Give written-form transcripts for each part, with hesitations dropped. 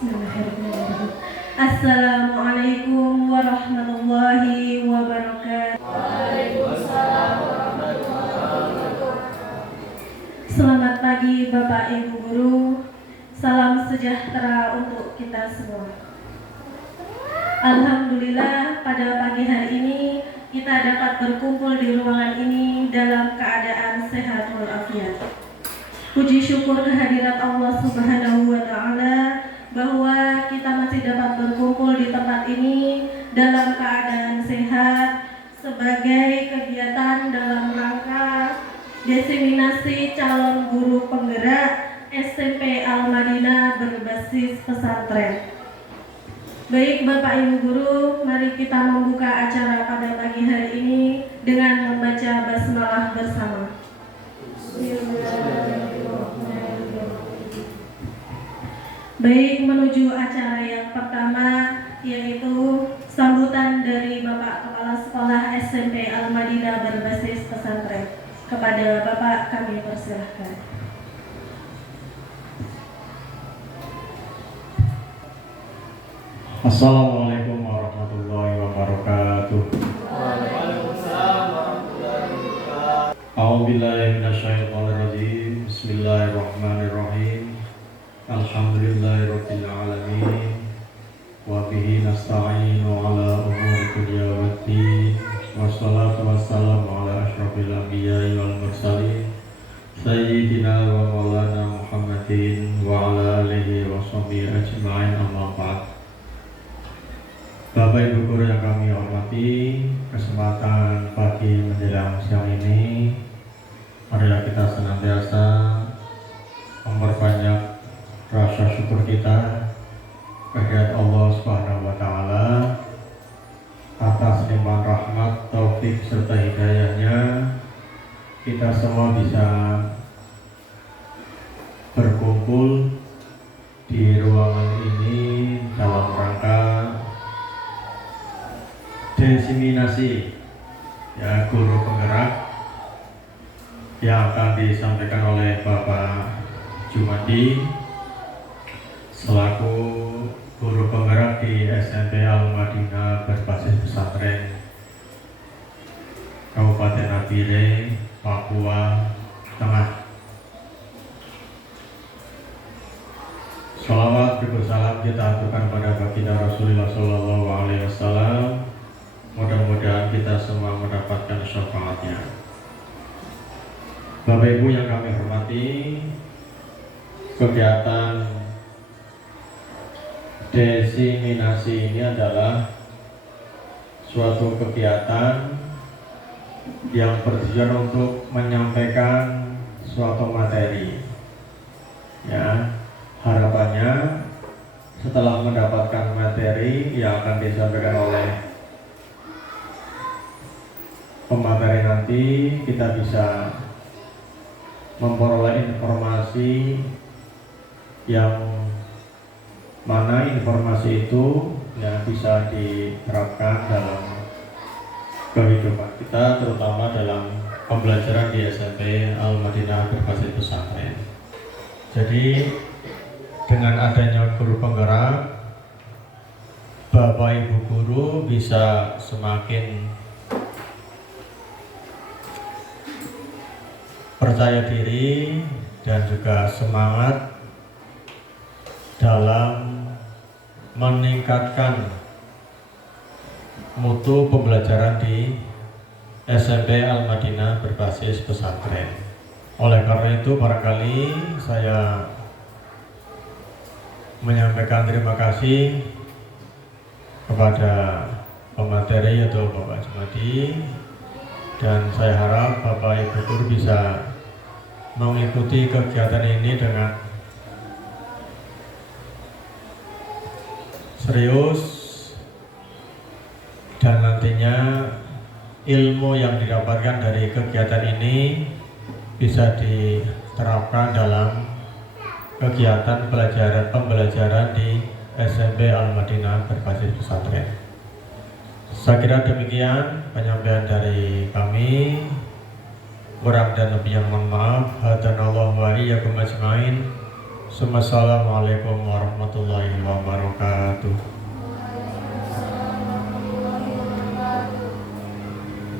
Bismillahirrahmanirrahim. Assalamualaikum warahmatullahi wabarakatuh. Waalaikumsalam warahmatullahi wabarakatuh. Selamat pagi Bapak Ibu Guru. Salam sejahtera untuk kita semua. Alhamdulillah pada pagi hari ini kita dapat berkumpul di ruangan ini dalam keadaan sehat walafiat. Puji syukur kehadirat Allah Subhanahu wa Ta'ala bahwa kita masih dapat berkumpul di tempat ini dalam keadaan sehat sebagai kegiatan dalam rangka diseminasi calon guru penggerak SMP Al-Madinah berbasis pesantren. Baik Bapak Ibu Guru, mari kita membuka acara pada pagi hari ini dengan membaca basmalah bersama. Baik, menuju acara yang pertama yaitu sambutan dari Bapak Kepala Sekolah SMP Al-Madinah berbasis pesantren. Kepada Bapak kami persilahkan. Assalamualaikum warahmatullahi wabarakatuh. Waalaikumsalam warahmatullahi wabarakatuh. A'udzubillahi minasyaitonir rajim. Bismillahirrahmanirrahim. Alhamdulillahirabbil alamin. Wa bihi nasta'inu ala umuri dunya waddin. Wassalatu wassalamu ala asyrofil anbiya'i wal mursalin sayyidina wa maulana Muhammadin wa ala alihi wa sahbihi ajma'in, amma ba'd. Bapak Ibu Guru yang kami hormati, kesempatan pagi menjelang siang ini marilah kita senantiasa memperbanyak rasa syukur kita kehadirat Allah Subhanahu wa Ta'ala atas limpahan rahmat, taufik serta hidayahnya kita semua bisa berkumpul di ruangan ini dalam rangka diseminasi guru penggerak yang akan disampaikan oleh Bapak Jumadi selaku guru penggerak di SMP Al-Madinah berbasis pesantren Kabupaten Nabire, Papua Tengah. Shalawat bersalam kita aturkan pada baginda Rasulullah Sallallahu Alaihi Wasallam. Mudah-mudahan kita semua mendapatkan syafaatnya. Bapak Ibu yang kami hormati, kegiatan diseminasi ini adalah suatu kegiatan yang bertujuan untuk menyampaikan suatu materi. Ya, harapannya setelah mendapatkan materi yang akan disampaikan oleh pemateri nanti, kita bisa memperoleh informasi yang mana informasi itu yang bisa diterapkan dalam kehidupan kita, terutama dalam pembelajaran di SMP Al-Madinah berbasis pesantren. Jadi dengan adanya guru penggerak, Bapak Ibu Guru bisa semakin percaya diri dan juga semangat dalam meningkatkan mutu pembelajaran di SMP Al-Madinah berbasis pesantren. Oleh karena itu barangkali saya menyampaikan terima kasih kepada pemateri yaitu Bapak Jumadi, dan saya harap Bapak Ibu Guru bisa mengikuti kegiatan ini dengan serius, dan nantinya ilmu yang didapatkan dari kegiatan ini bisa diterapkan dalam kegiatan pembelajaran di SMP Al-Madinah berbasis pesantren. Saya kira demikian penyampaian dari kami. Kurang dan lebih yang mohon maaf. Hadanallahu wa iyyakum ajmain. Assalamualaikum warahmatullahi wabarakatuh.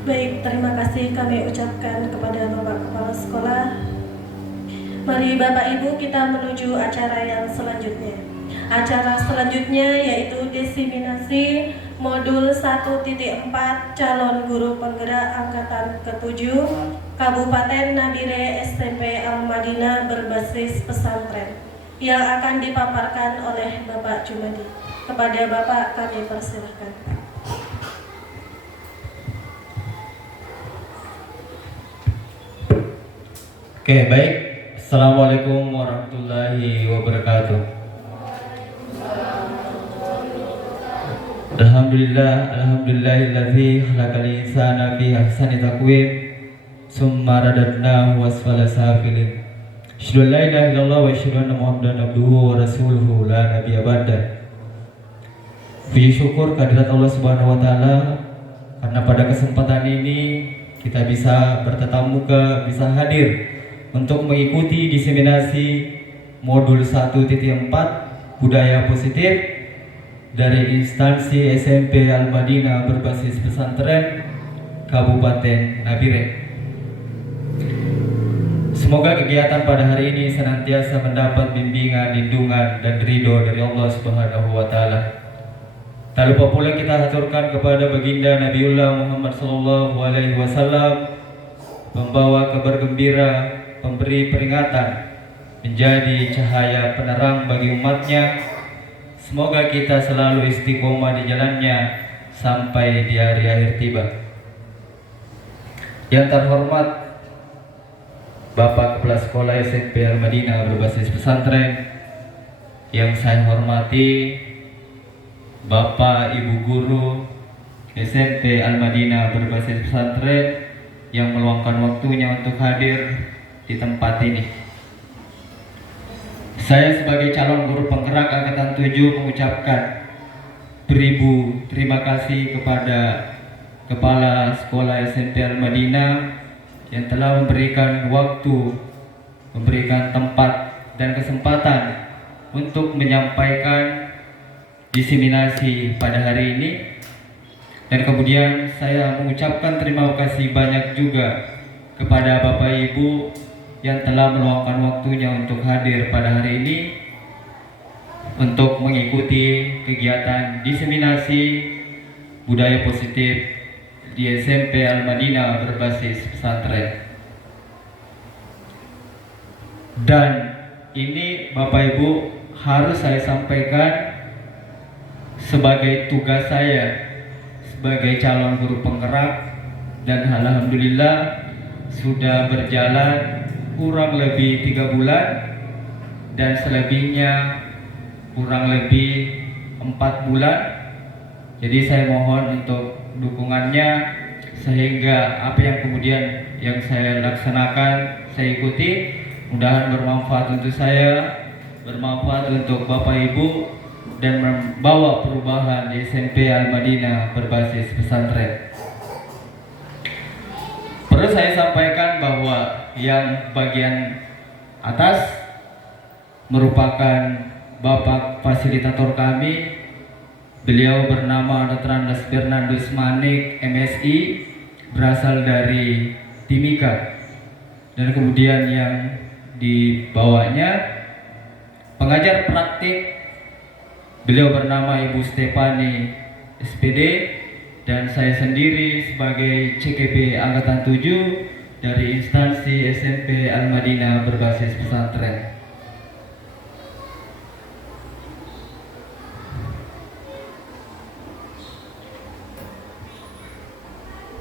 Baik, terima kasih kami ucapkan kepada Bapak Kepala Sekolah. Mari Bapak Ibu kita menuju acara yang selanjutnya. Acara selanjutnya yaitu diseminasi modul 1.4 calon guru penggerak angkatan ke-7 Kabupaten Nabire SMP Al-Madinah berbasis pesantren yang akan dipaparkan oleh Bapak Jumadi. Kepada Bapak kami persilahkan. Oke, baik. Assalamualaikum warahmatullahi wabarakatuh. Alhamdulillahilladzi khalaqal insana fi ahsani taqwim summa radadnahu asfala safilin. Asyhadu an la ilaha illallah wa asyhadu anna Muhammadan abduhu wa rasuluhu la nabiyya ba'da. Puji syukur kehadirat Allah Subhanahu wa taala karena pada kesempatan ini kita bisa bertetamu muka, bisa hadir untuk mengikuti diseminasi modul 1.4 budaya positif dari instansi SMP Al-Madinah berbasis pesantren Kabupaten Nabire. Semoga kegiatan pada hari ini senantiasa mendapat bimbingan, lindungan, dan ridho dari Allah Subhanahu wa taala. Tak lupa pula kita haturkan kepada baginda Nabiullah Muhammad sallallahu alaihi wasallam, membawa kabar gembira, pemberi peringatan, menjadi cahaya penerang bagi umatnya. Semoga kita selalu istiqomah di jalannya sampai di hari akhir tiba. Yang terhormat Bapak Kepala Sekolah SMP Al-Madinah berbasis pesantren, yang saya hormati Bapak Ibu Guru SMP Al-Madinah berbasis pesantren yang meluangkan waktunya untuk hadir di tempat ini. Saya sebagai calon guru penggerak angkatan 7 mengucapkan beribu terima kasih kepada Kepala Sekolah SMP Al-Madinah yang telah memberikan waktu, memberikan tempat dan kesempatan untuk menyampaikan diseminasi pada hari ini. Dan kemudian saya mengucapkan terima kasih banyak juga kepada Bapak Ibu yang telah meluangkan waktunya untuk hadir pada hari ini untuk mengikuti kegiatan diseminasi budaya positif di SMP Al-Madinah berbasis pesantren. Dan ini Bapak Ibu harus saya sampaikan sebagai tugas saya sebagai calon guru penggerak, dan alhamdulillah sudah berjalan kurang lebih 3 bulan dan selebihnya kurang lebih 4 bulan. Jadi saya mohon untuk dukungannya sehingga apa yang kemudian yang saya laksanakan, saya ikuti, mudahan bermanfaat untuk saya, bermanfaat untuk Bapak Ibu, dan membawa perubahan di SMP Al-Madinah berbasis pesantren. Perlu saya sampaikan bahwa yang bagian atas merupakan Bapak fasilitator kami. Beliau bernama Dr. Andes Bernardus Manik, MSI, berasal dari Timika. Dan kemudian yang dibawanya pengajar praktik, beliau bernama Ibu Stefani, SPD, dan saya sendiri sebagai CKP Angkatan 7 dari instansi SMP Al-Madinah berbasis pesantren.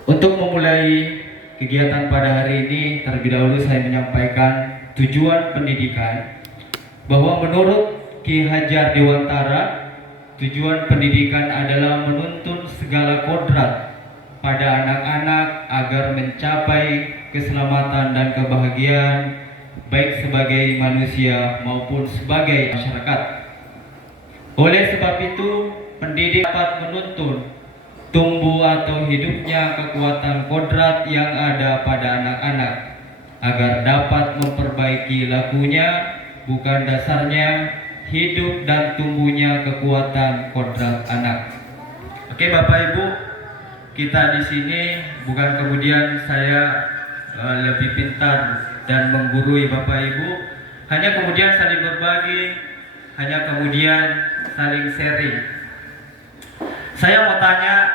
Untuk memulai kegiatan pada hari ini, terlebih dahulu saya menyampaikan tujuan pendidikan, bahwa menurut Ki Hajar Dewantara, tujuan pendidikan adalah menuntun segala kodrat pada anak-anak agar mencapai keselamatan dan kebahagiaan, baik sebagai manusia maupun sebagai masyarakat. Oleh sebab itu, pendidik dapat menuntun tumbuh atau hidupnya kekuatan kodrat yang ada pada anak-anak agar dapat memperbaiki lakunya, bukan dasarnya hidup dan tumbuhnya kekuatan kodrat anak. Oke Bapak Ibu, kita di sini bukan kemudian saya lebih pintar dan menggurui Bapak Ibu, hanya kemudian saling berbagi, hanya kemudian saling sharing. Saya mau tanya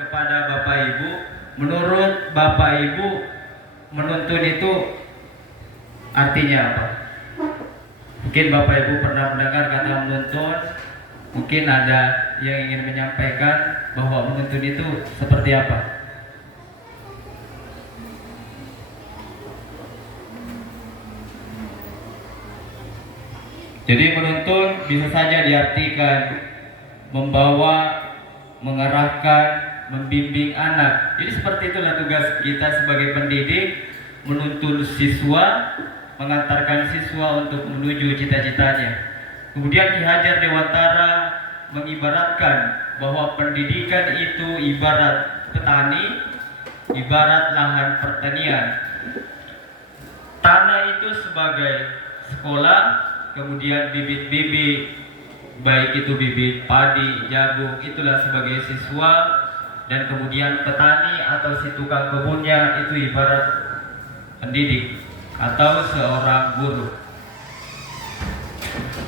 kepada Bapak Ibu, menurut Bapak Ibu menuntun itu artinya apa? Mungkin Bapak Ibu pernah mendengar kata menuntun, mungkin ada yang ingin menyampaikan bahwa menuntun itu seperti apa? Jadi menuntun bisa saja diartikan membawa, mengarahkan, membimbing anak. Jadi seperti itulah tugas kita sebagai pendidik, menuntun siswa, mengantarkan siswa untuk menuju cita-citanya. Kemudian Ki Hajar Dewantara mengibaratkan bahwa pendidikan itu ibarat petani, ibarat lahan pertanian. Tanah itu sebagai sekolah, kemudian bibit-bibit, baik itu bibit padi, jagung, itulah sebagai siswa, dan kemudian petani atau si tukang kebunnya itu ibarat pendidik atau seorang guru.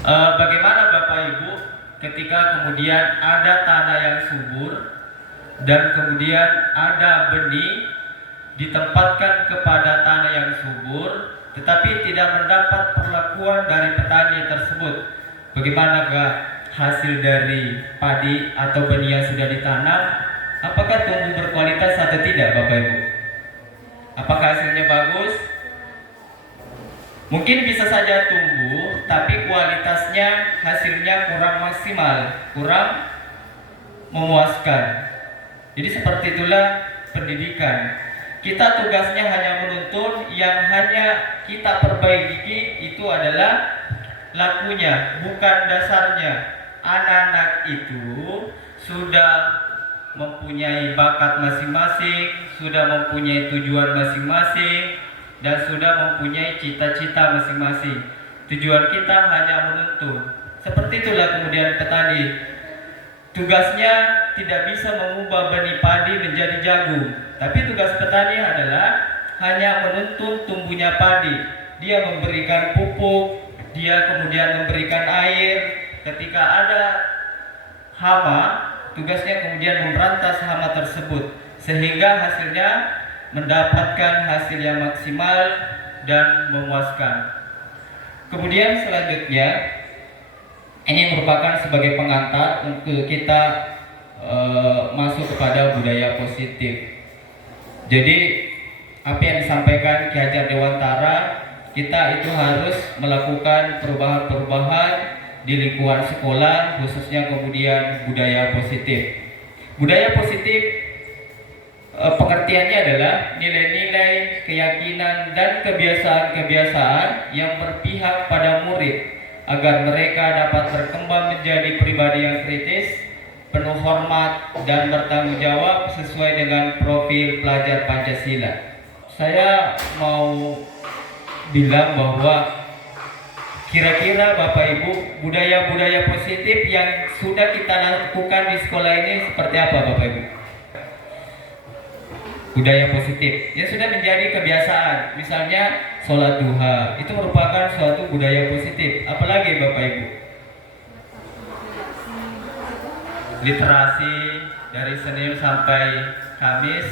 Bagaimana Bapak Ibu ketika kemudian ada tanah yang subur dan kemudian ada benih ditempatkan kepada tanah yang subur, tetapi tidak mendapat perlakuan dari petani tersebut, bagaimanakah hasil dari padi atau benih yang sudah ditanam? Apakah tumbuh berkualitas atau tidak Bapak Ibu? Apakah hasilnya bagus? Mungkin bisa saja tumbuh, tapi kualitasnya, hasilnya kurang maksimal, kurang memuaskan. Jadi seperti itulah pendidikan. Kita tugasnya hanya menuntun, yang hanya kita perbaiki itu adalah lakunya, bukan dasarnya. Anak-anak itu sudah mempunyai bakat masing-masing, sudah mempunyai tujuan masing-masing, dan sudah mempunyai cita-cita masing-masing. Tujuan kita hanya menuntun. Seperti itulah kemudian petani. Tugasnya tidak bisa mengubah benih padi menjadi jagung, tapi tugas petani adalah hanya menuntun tumbuhnya padi. Dia memberikan pupuk, dia kemudian memberikan air. Ketika ada hama, tugasnya kemudian memberantas hama tersebut, sehingga hasilnya mendapatkan hasil yang maksimal dan memuaskan. Kemudian selanjutnya, ini merupakan sebagai pengantar untuk kita masuk kepada budaya positif. Jadi apa yang disampaikan Ki Hajar Dewantara, kita itu harus melakukan perubahan-perubahan di lingkungan sekolah, khususnya kemudian budaya positif. Budaya positif pengertiannya adalah nilai-nilai, keyakinan, dan kebiasaan-kebiasaan yang berpihak pada murid agar mereka dapat berkembang menjadi pribadi yang kritis, penuh hormat, dan bertanggung jawab sesuai dengan profil pelajar Pancasila. Saya mau bilang bahwa kira-kira Bapak Ibu, budaya-budaya positif yang sudah kita lakukan di sekolah ini seperti apa Bapak Ibu? Budaya positif yang sudah menjadi kebiasaan, misalnya sholat duha, itu merupakan suatu budaya positif. Apalagi Bapak Ibu? Literasi dari Senin sampai Kamis,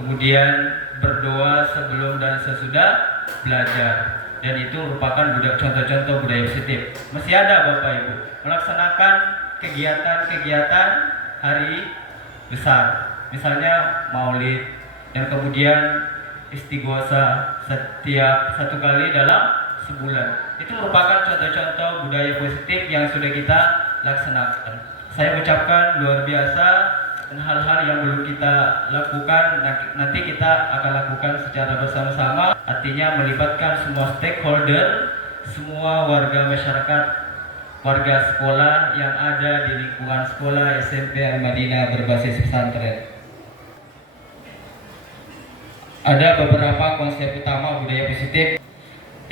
kemudian berdoa sebelum dan sesudah belajar, dan itu merupakan contoh-contoh budaya positif. Masih ada Bapak Ibu melaksanakan kegiatan-kegiatan hari besar, misalnya maulid, dan kemudian istighosa setiap 1 kali dalam sebulan. Itu merupakan contoh-contoh budaya positif yang sudah kita laksanakan. Saya ucapkan luar biasa, dan hal-hal yang belum kita lakukan nanti kita akan lakukan secara bersama-sama, artinya melibatkan semua stakeholder, semua warga masyarakat, warga sekolah yang ada di lingkungan sekolah SMP Al-Madinah berbasis pesantren. Ada beberapa konsep utama budaya positif.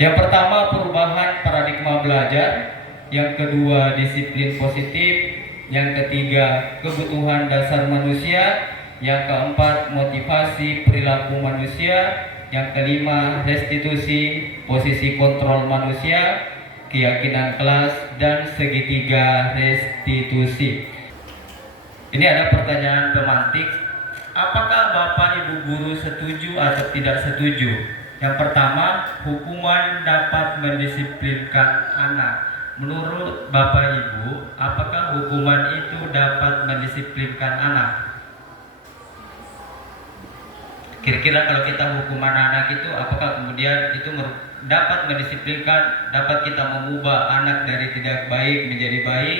Yang pertama, perubahan paradigma belajar. Yang kedua, disiplin positif. Yang ketiga, kebutuhan dasar manusia. Yang keempat, motivasi perilaku manusia. Yang kelima, restitusi posisi kontrol manusia, keyakinan kelas, dan segitiga restitusi. Ini ada pertanyaan pemantik. Apakah Bapak Ibu guru setuju atau tidak setuju? Yang pertama, hukuman dapat mendisiplinkan anak. Menurut Bapak Ibu, apakah hukuman itu dapat mendisiplinkan anak? Kira-kira kalau kita hukuman anak itu, apakah kemudian itu dapat mendisiplinkan, dapat kita mengubah anak dari tidak baik menjadi baik,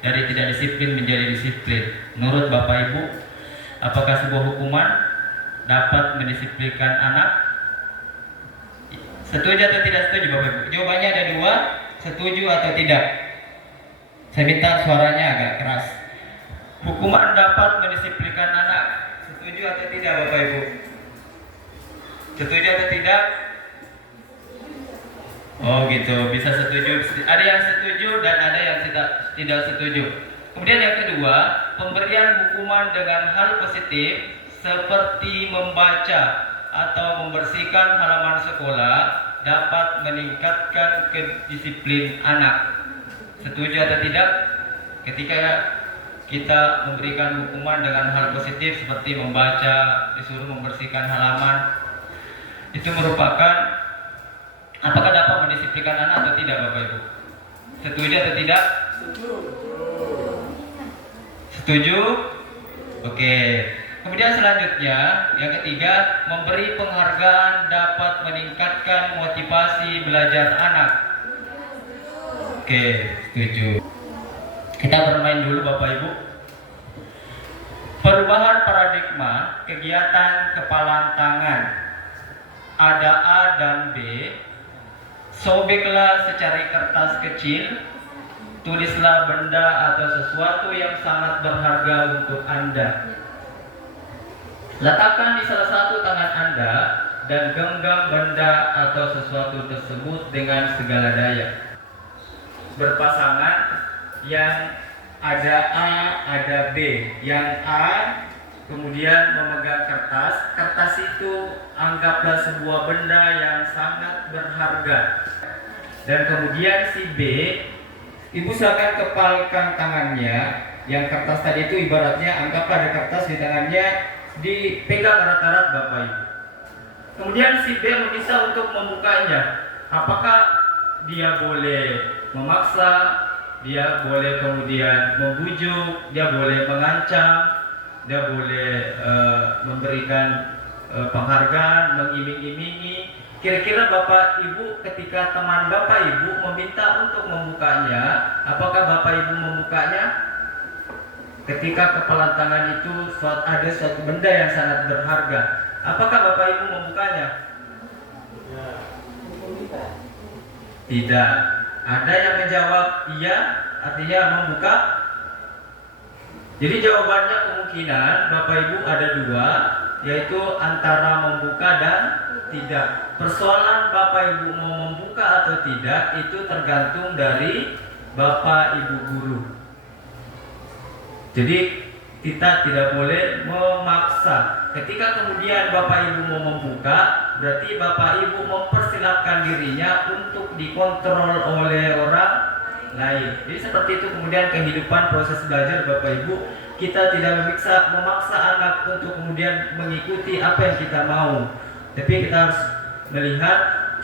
dari tidak disiplin menjadi disiplin? Menurut Bapak Ibu, apakah sebuah hukuman dapat mendisiplinkan anak? Setuju atau tidak setuju Bapak Ibu? Jawabannya ada dua, setuju atau tidak. Saya minta suaranya agak keras. Hukuman dapat mendisiplinkan anak. Setuju atau tidak Bapak Ibu? Setuju atau tidak? Oh gitu, bisa setuju. Ada yang setuju dan ada yang tidak setuju. Kemudian yang kedua, pemberian hukuman dengan hal positif seperti membaca atau membersihkan halaman sekolah dapat meningkatkan kedisiplin anak. Setuju atau tidak? Ketika kita memberikan hukuman dengan hal positif seperti membaca, disuruh membersihkan halaman, itu merupakan, apakah dapat mendisiplinkan anak atau tidak Bapak Ibu? Setuju atau tidak? Setuju? Oke. Kemudian selanjutnya, yang ketiga, memberi penghargaan dapat meningkatkan motivasi belajar anak. Oke, setuju. Kita bermain dulu Bapak Ibu. Perubahan paradigma kegiatan kepalan tangan. Ada A dan B. Sobeklah secari kertas kecil. Tulislah benda atau sesuatu yang sangat berharga untuk Anda. Letakkan di salah satu tangan Anda dan genggam benda atau sesuatu tersebut dengan segala daya. Berpasangan, yang ada A, ada B. Yang A kemudian memegang kertas. Kertas itu anggaplah sebuah benda yang sangat berharga. Dan kemudian si B, Ibu silakan kepalkan tangannya. Yang kertas tadi itu ibaratnya anggaplah ada kertas di tangannya, dipegang erat-erat Bapak Ibu. Kemudian si B meminta untuk membukanya. Apakah dia boleh memaksa, dia boleh kemudian membujuk, dia boleh mengancam, dia boleh memberikan penghargaan, mengiming-imingi. Kira-kira Bapak Ibu ketika teman Bapak Ibu meminta untuk membukanya, apakah Bapak Ibu membukanya? Ketika kepalan tangan itu ada suatu benda yang sangat berharga, apakah Bapak Ibu membukanya? Tidak. Ada yang menjawab iya, artinya membuka. Jadi jawabannya kemungkinan Bapak Ibu ada dua, yaitu antara membuka dan tidak. Persoalan Bapak Ibu mau membuka atau tidak itu tergantung dari Bapak Ibu guru. Jadi kita tidak boleh memaksa. Ketika kemudian Bapak Ibu mau membuka, berarti Bapak Ibu mempersilahkan dirinya untuk dikontrol oleh orang lain. Jadi seperti itu kemudian kehidupan proses belajar Bapak Ibu. Kita tidak memaksa anak untuk kemudian mengikuti apa yang kita mau, tapi kita harus melihat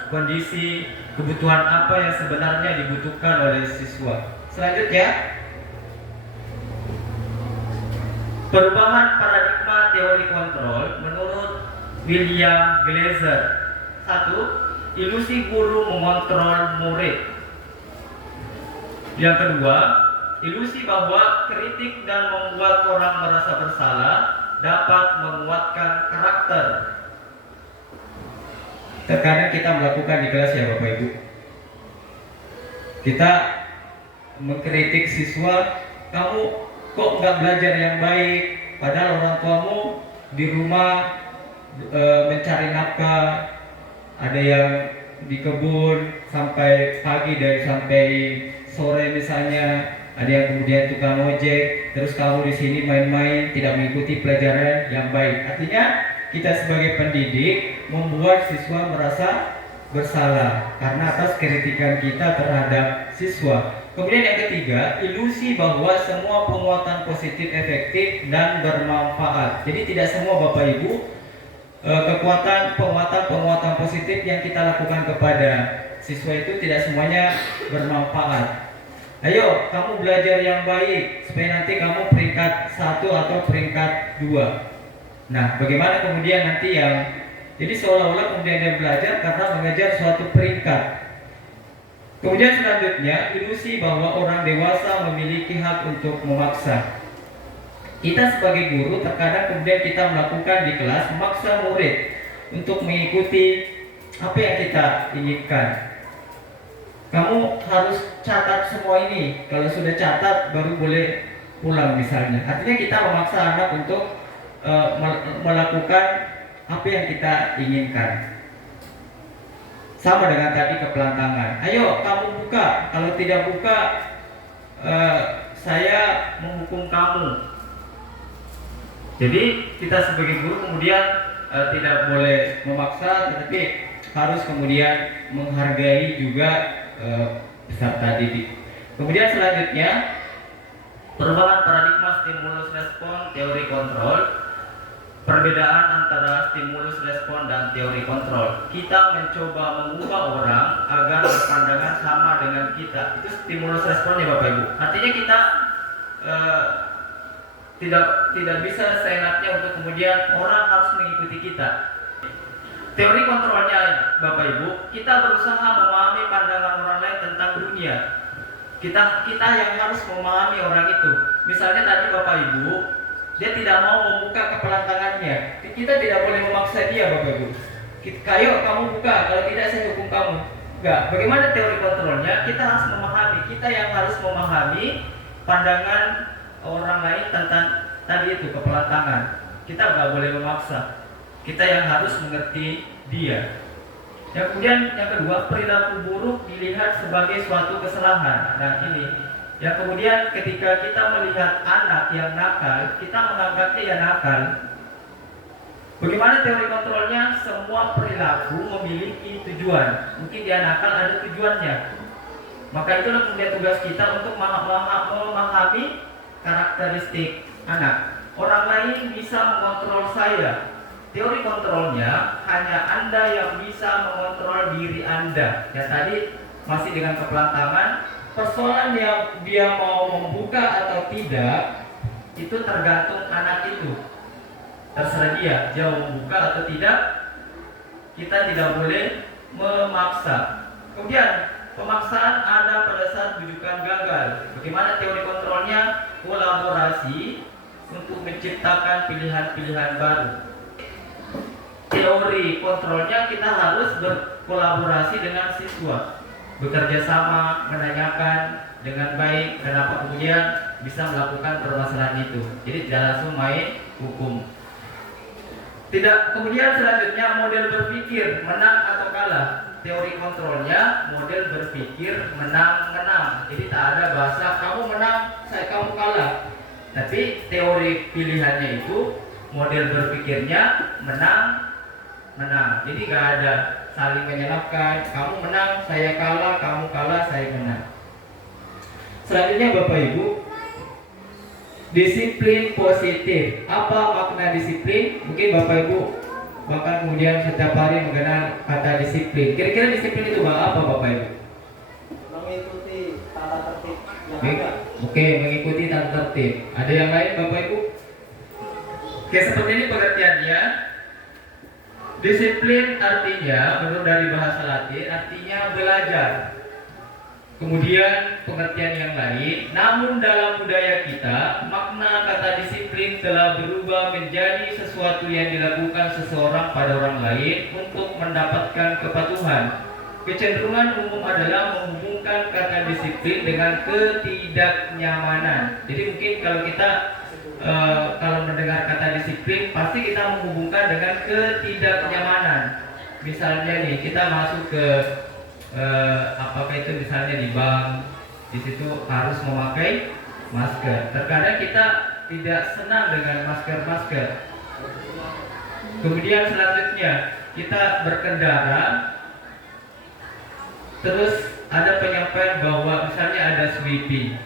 kondisi kebutuhan apa yang sebenarnya dibutuhkan oleh siswa. Selanjutnya, perubahan paradigma teori kontrol menurut William Glasser. 1. Ilusi guru mengontrol murid. Yang kedua, ilusi bahwa kritik dan membuat orang merasa bersalah dapat menguatkan karakter. Terkadang kita melakukan di kelas ya Bapak Ibu. Kita mengkritik siswa, kamu kok nggak belajar yang baik, padahal orang tuamu di rumah mencari nafkah, ada yang di kebun sampai pagi dan sampai sore misalnya, ada yang kemudian tukang ojek, terus kamu di sini main-main, tidak mengikuti pelajaran yang baik. Artinya kita sebagai pendidik membuat siswa merasa bersalah karena atas kritikan kita terhadap siswa. Kemudian yang ketiga, ilusi bahwa semua penguatan positif efektif dan bermanfaat. Jadi tidak semua Bapak Ibu penguatan positif yang kita lakukan kepada siswa itu tidak semuanya bermanfaat. Ayo, kamu belajar yang baik supaya nanti kamu peringkat 1 atau peringkat 2. Nah, bagaimana kemudian nanti jadi seolah-olah kemudian dia belajar karena mengejar suatu peringkat. Kemudian selanjutnya, ilusi bahwa orang dewasa memiliki hak untuk memaksa. Kita sebagai guru terkadang kemudian kita melakukan di kelas memaksa murid untuk mengikuti apa yang kita inginkan. Kamu harus catat semua ini. Kalau sudah catat baru boleh pulang misalnya. Artinya kita memaksa anak untuk melakukan apa yang kita inginkan. Sama dengan tadi kepelantangan. Ayo kamu buka. Kalau tidak buka, saya menghukum kamu. Jadi kita sebagai guru kemudian tidak boleh memaksa, tetapi harus kemudian menghargai juga peserta didik. Kemudian selanjutnya, perubahan paradigma stimulus respon teori kontrol. Perbedaan antara stimulus respon dan teori kontrol. Kita mencoba mengubah orang agar berpandangan sama dengan kita. Itu stimulus responnya Bapak Ibu. Artinya kita tidak bisa seenaknya untuk kemudian orang harus mengikuti kita. Teori kontrolnya Bapak Ibu, kita berusaha memahami pandangan orang lain tentang dunia. Kita yang harus memahami orang itu. Misalnya tadi Bapak Ibu, dia tidak mau membuka kepelantangannya. Kita tidak boleh memaksa dia Bapak Ibu. Ayo kamu buka, kalau tidak saya hukum kamu. Enggak. Bagaimana teori kontrolnya? Kita harus memahami. Kita yang harus memahami pandangan orang lain tentang tadi itu kepelantangan. Kita nggak boleh memaksa. Kita yang harus mengerti dia. Yang kemudian yang kedua, perilaku buruk dilihat sebagai suatu kesalahan. Nah ini. Yang kemudian ketika kita melihat anak yang nakal, kita menganggapnya ya nakal. Bagaimana teori kontrolnya? Semua perilaku memiliki tujuan. Mungkin dia nakal ada tujuannya. Maka itulah kemudian tugas kita untuk memahami karakteristik anak. Orang lain bisa mengontrol saya. Teori kontrolnya hanya Anda yang bisa mengontrol diri Anda. Ya tadi masih dengan kepelantangan. Persoalan yang dia mau membuka atau tidak itu tergantung anak itu. Terserah dia mau membuka atau tidak. Kita tidak boleh memaksa. Kemudian pemaksaan ada pada saat rujukan gagal. Bagaimana teori kontrolnya? Kolaborasi untuk menciptakan pilihan-pilihan baru. Teori kontrolnya kita harus berkolaborasi dengan siswa. Bekerja sama, menanyakan dengan baik, kenapa kemudian bisa melakukan permasalahan itu. Jadi tidak langsung main hukum. Tidak. Kemudian selanjutnya model berpikir menang atau kalah. Teori kontrolnya model berpikir menang-menang. Jadi tak ada bahasa kamu menang, kamu kalah. Tapi teori pilihannya itu model berpikirnya menang-menang. Jadi nggak ada saling menyalahkan, kamu menang, saya kalah, kamu kalah, saya menang. Selanjutnya Bapak Ibu, disiplin positif. Apa makna disiplin? Mungkin Bapak Ibu bahkan kemudian setiap hari mengenal kata disiplin. Kira-kira disiplin itu apa Bapak Ibu? Mengikuti tata tertib yang ada. Oke, mengikuti tata tertib. Ada yang lain Bapak Ibu? Oke, seperti ini pengertiannya. Disiplin artinya, menurut dari bahasa Latin, artinya belajar. Kemudian pengertian yang lain, namun dalam budaya kita, makna kata disiplin telah berubah menjadi sesuatu yang dilakukan seseorang pada orang lain untuk mendapatkan kepatuhan. Kecenderungan umum adalah menghubungkan kata disiplin dengan ketidaknyamanan. Jadi mungkin kalau kita kalau mendengar kata disiplin, pasti kita menghubungkan dengan ketidaknyamanan. misalnya nih kita masuk ke apakah itu misalnya di bank, di situ harus memakai masker. Terkadang kita tidak senang dengan masker. Kemudian selanjutnya kita berkendara, terus ada penyampaian bahwa misalnya ada sweeping,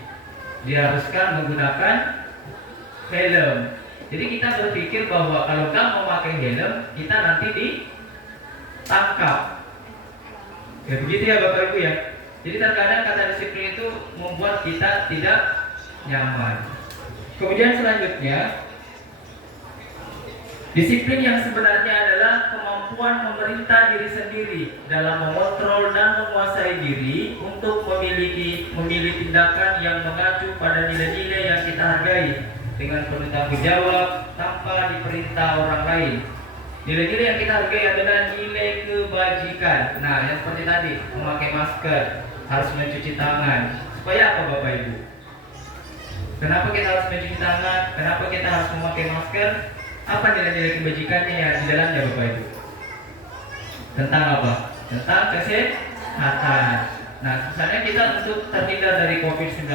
diharuskan menggunakan helm. Jadi kita berpikir bahwa kalau nggak memakai helm, kita nanti ditangkap. Ya begitu ya Bapak Ibu ya. Jadi terkadang kata disiplin itu membuat kita tidak nyaman. Kemudian selanjutnya, disiplin yang sebenarnya adalah kemampuan memerintah diri sendiri dalam mengontrol dan menguasai diri untuk memilih tindakan yang mengacu pada nilai-nilai yang kita hargai dengan penuh tanggung jawab tanpa diperintah orang lain. Nilai-nilai yang kita hargai adalah nilai kebajikan. Nah, yang seperti tadi, memakai masker, harus mencuci tangan. Supaya apa Bapak Ibu? Kenapa kita harus mencuci tangan? Kenapa kita harus memakai masker? Apa nilai-nilai kebajikannya yang di dalamnya Bapak Ibu? Tentang apa? Tentang kesehatan. Nah, misalnya kita untuk terhindar dari COVID-19,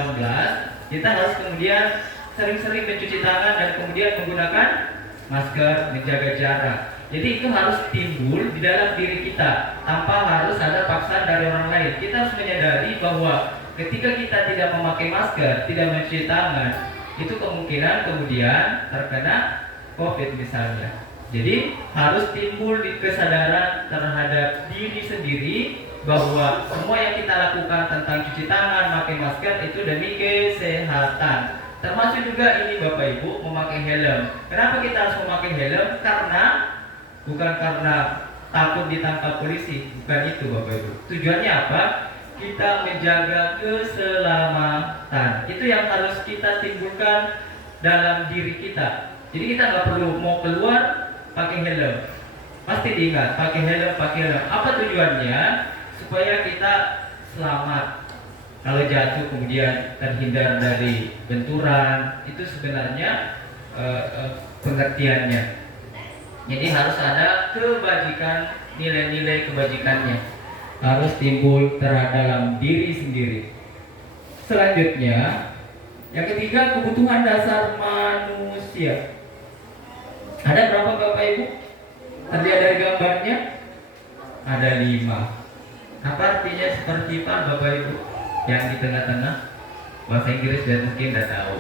kita harus kemudian sering-sering mencuci tangan dan kemudian menggunakan masker, menjaga jarak. Jadi itu harus timbul di dalam diri kita tanpa harus ada paksaan dari orang lain. Kita harus menyadari bahwa ketika kita tidak memakai masker, tidak mencuci tangan, itu kemungkinan kemudian terkena COVID misalnya. Jadi harus timbul di kesadaran terhadap diri sendiri bahwa semua yang kita lakukan tentang cuci tangan, pakai masker itu demi kesehatan. Termasuk juga ini Bapak Ibu memakai helm. Kenapa kita harus memakai helm? Bukan karena takut ditangkap polisi, bukan itu Bapak Ibu. Tujuannya apa? Kita menjaga keselamatan. Itu yang harus kita timbulkan dalam diri kita. Jadi kita nggak perlu mau keluar pakai helm. Pasti diingat, pakai helm. Apa tujuannya? Supaya kita selamat. Kalau jatuh kemudian terhindar dari benturan, itu sebenarnya pengertiannya. Jadi harus ada kebajikan, nilai-nilai kebajikannya harus timbul dalam diri sendiri. Selanjutnya, yang ketiga, kebutuhan dasar manusia. Ada berapa Bapak Ibu? Terlihat dari gambarnya? Ada 5. Apa artinya seperti apa Bapak Ibu? Yang di tengah-tengah, bahasa Inggris dan mungkin tidak tahu.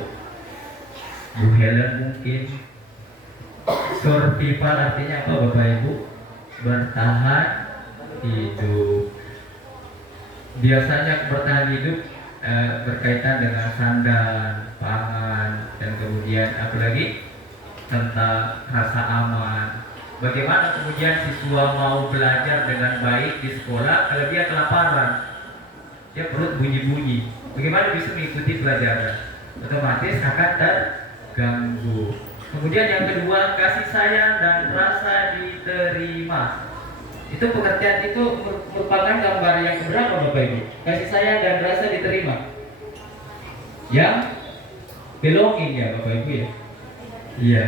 Bu Helen mungkin. Survival artinya apa Bapak Ibu? Bertahan hidup. Biasanya bertahan hidup berkaitan dengan sandang, pangan, dan kemudian apalagi tentang rasa aman. Bagaimana kemudian siswa mau belajar dengan baik di sekolah kalau dia kelaparan, dia perut bunyi-bunyi, bagaimana bisa mengikuti pelajaran? Otomatis akan terganggu. Kemudian yang kedua, kasih sayang dan rasa diterima. Itu pengertian itu merupakan gambar yang berapa Bapak Ibu? Kasih sayang dan rasa diterima. Yang belonging ya Bapak Ibu ya. Iya.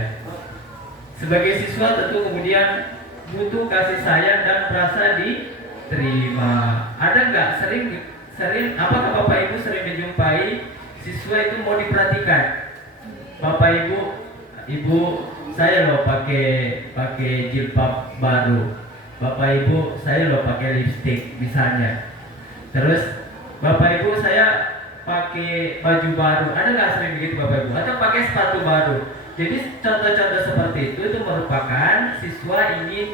Sebagai siswa tentu kemudian butuh kasih sayang dan rasa diterima. Ada nggak sering apakah Bapak Ibu sering menjumpai siswa itu mau diperhatikan? Bapak Ibu, saya loh pakai jilbab baru. Bapak Ibu, saya loh pakai lipstik misalnya. Terus Bapak Ibu, saya pakai baju baru. Ada nggak sering begitu Bapak Ibu? Atau pakai sepatu baru? Jadi contoh-contoh seperti itu merupakan siswa ingin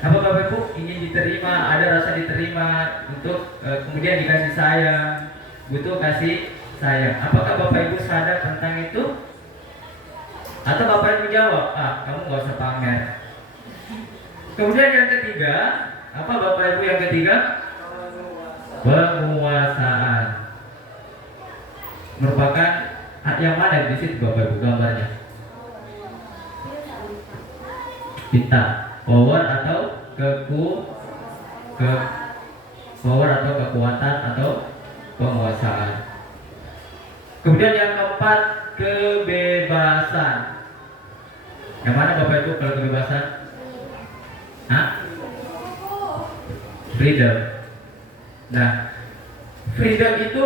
Bapak Ibu ingin diterima, ada rasa diterima untuk kemudian dikasih sayang, butuh kasih sayang. Apakah Bapak Ibu sadar tentang itu? Atau Bapak Ibu jawab, kamu gak usah pamer. Kemudian yang ketiga, apa Bapak Ibu yang ketiga? Penguasaan. Merupakan yang mana di situ Bapak Ibu gambarnya? Kita power atau power atau kekuatan atau penguasaan. Kemudian yang keempat, kebebasan. Yang mana Bapak Ibu kalau kebebasan? Hah? freedom. Nah, freedom itu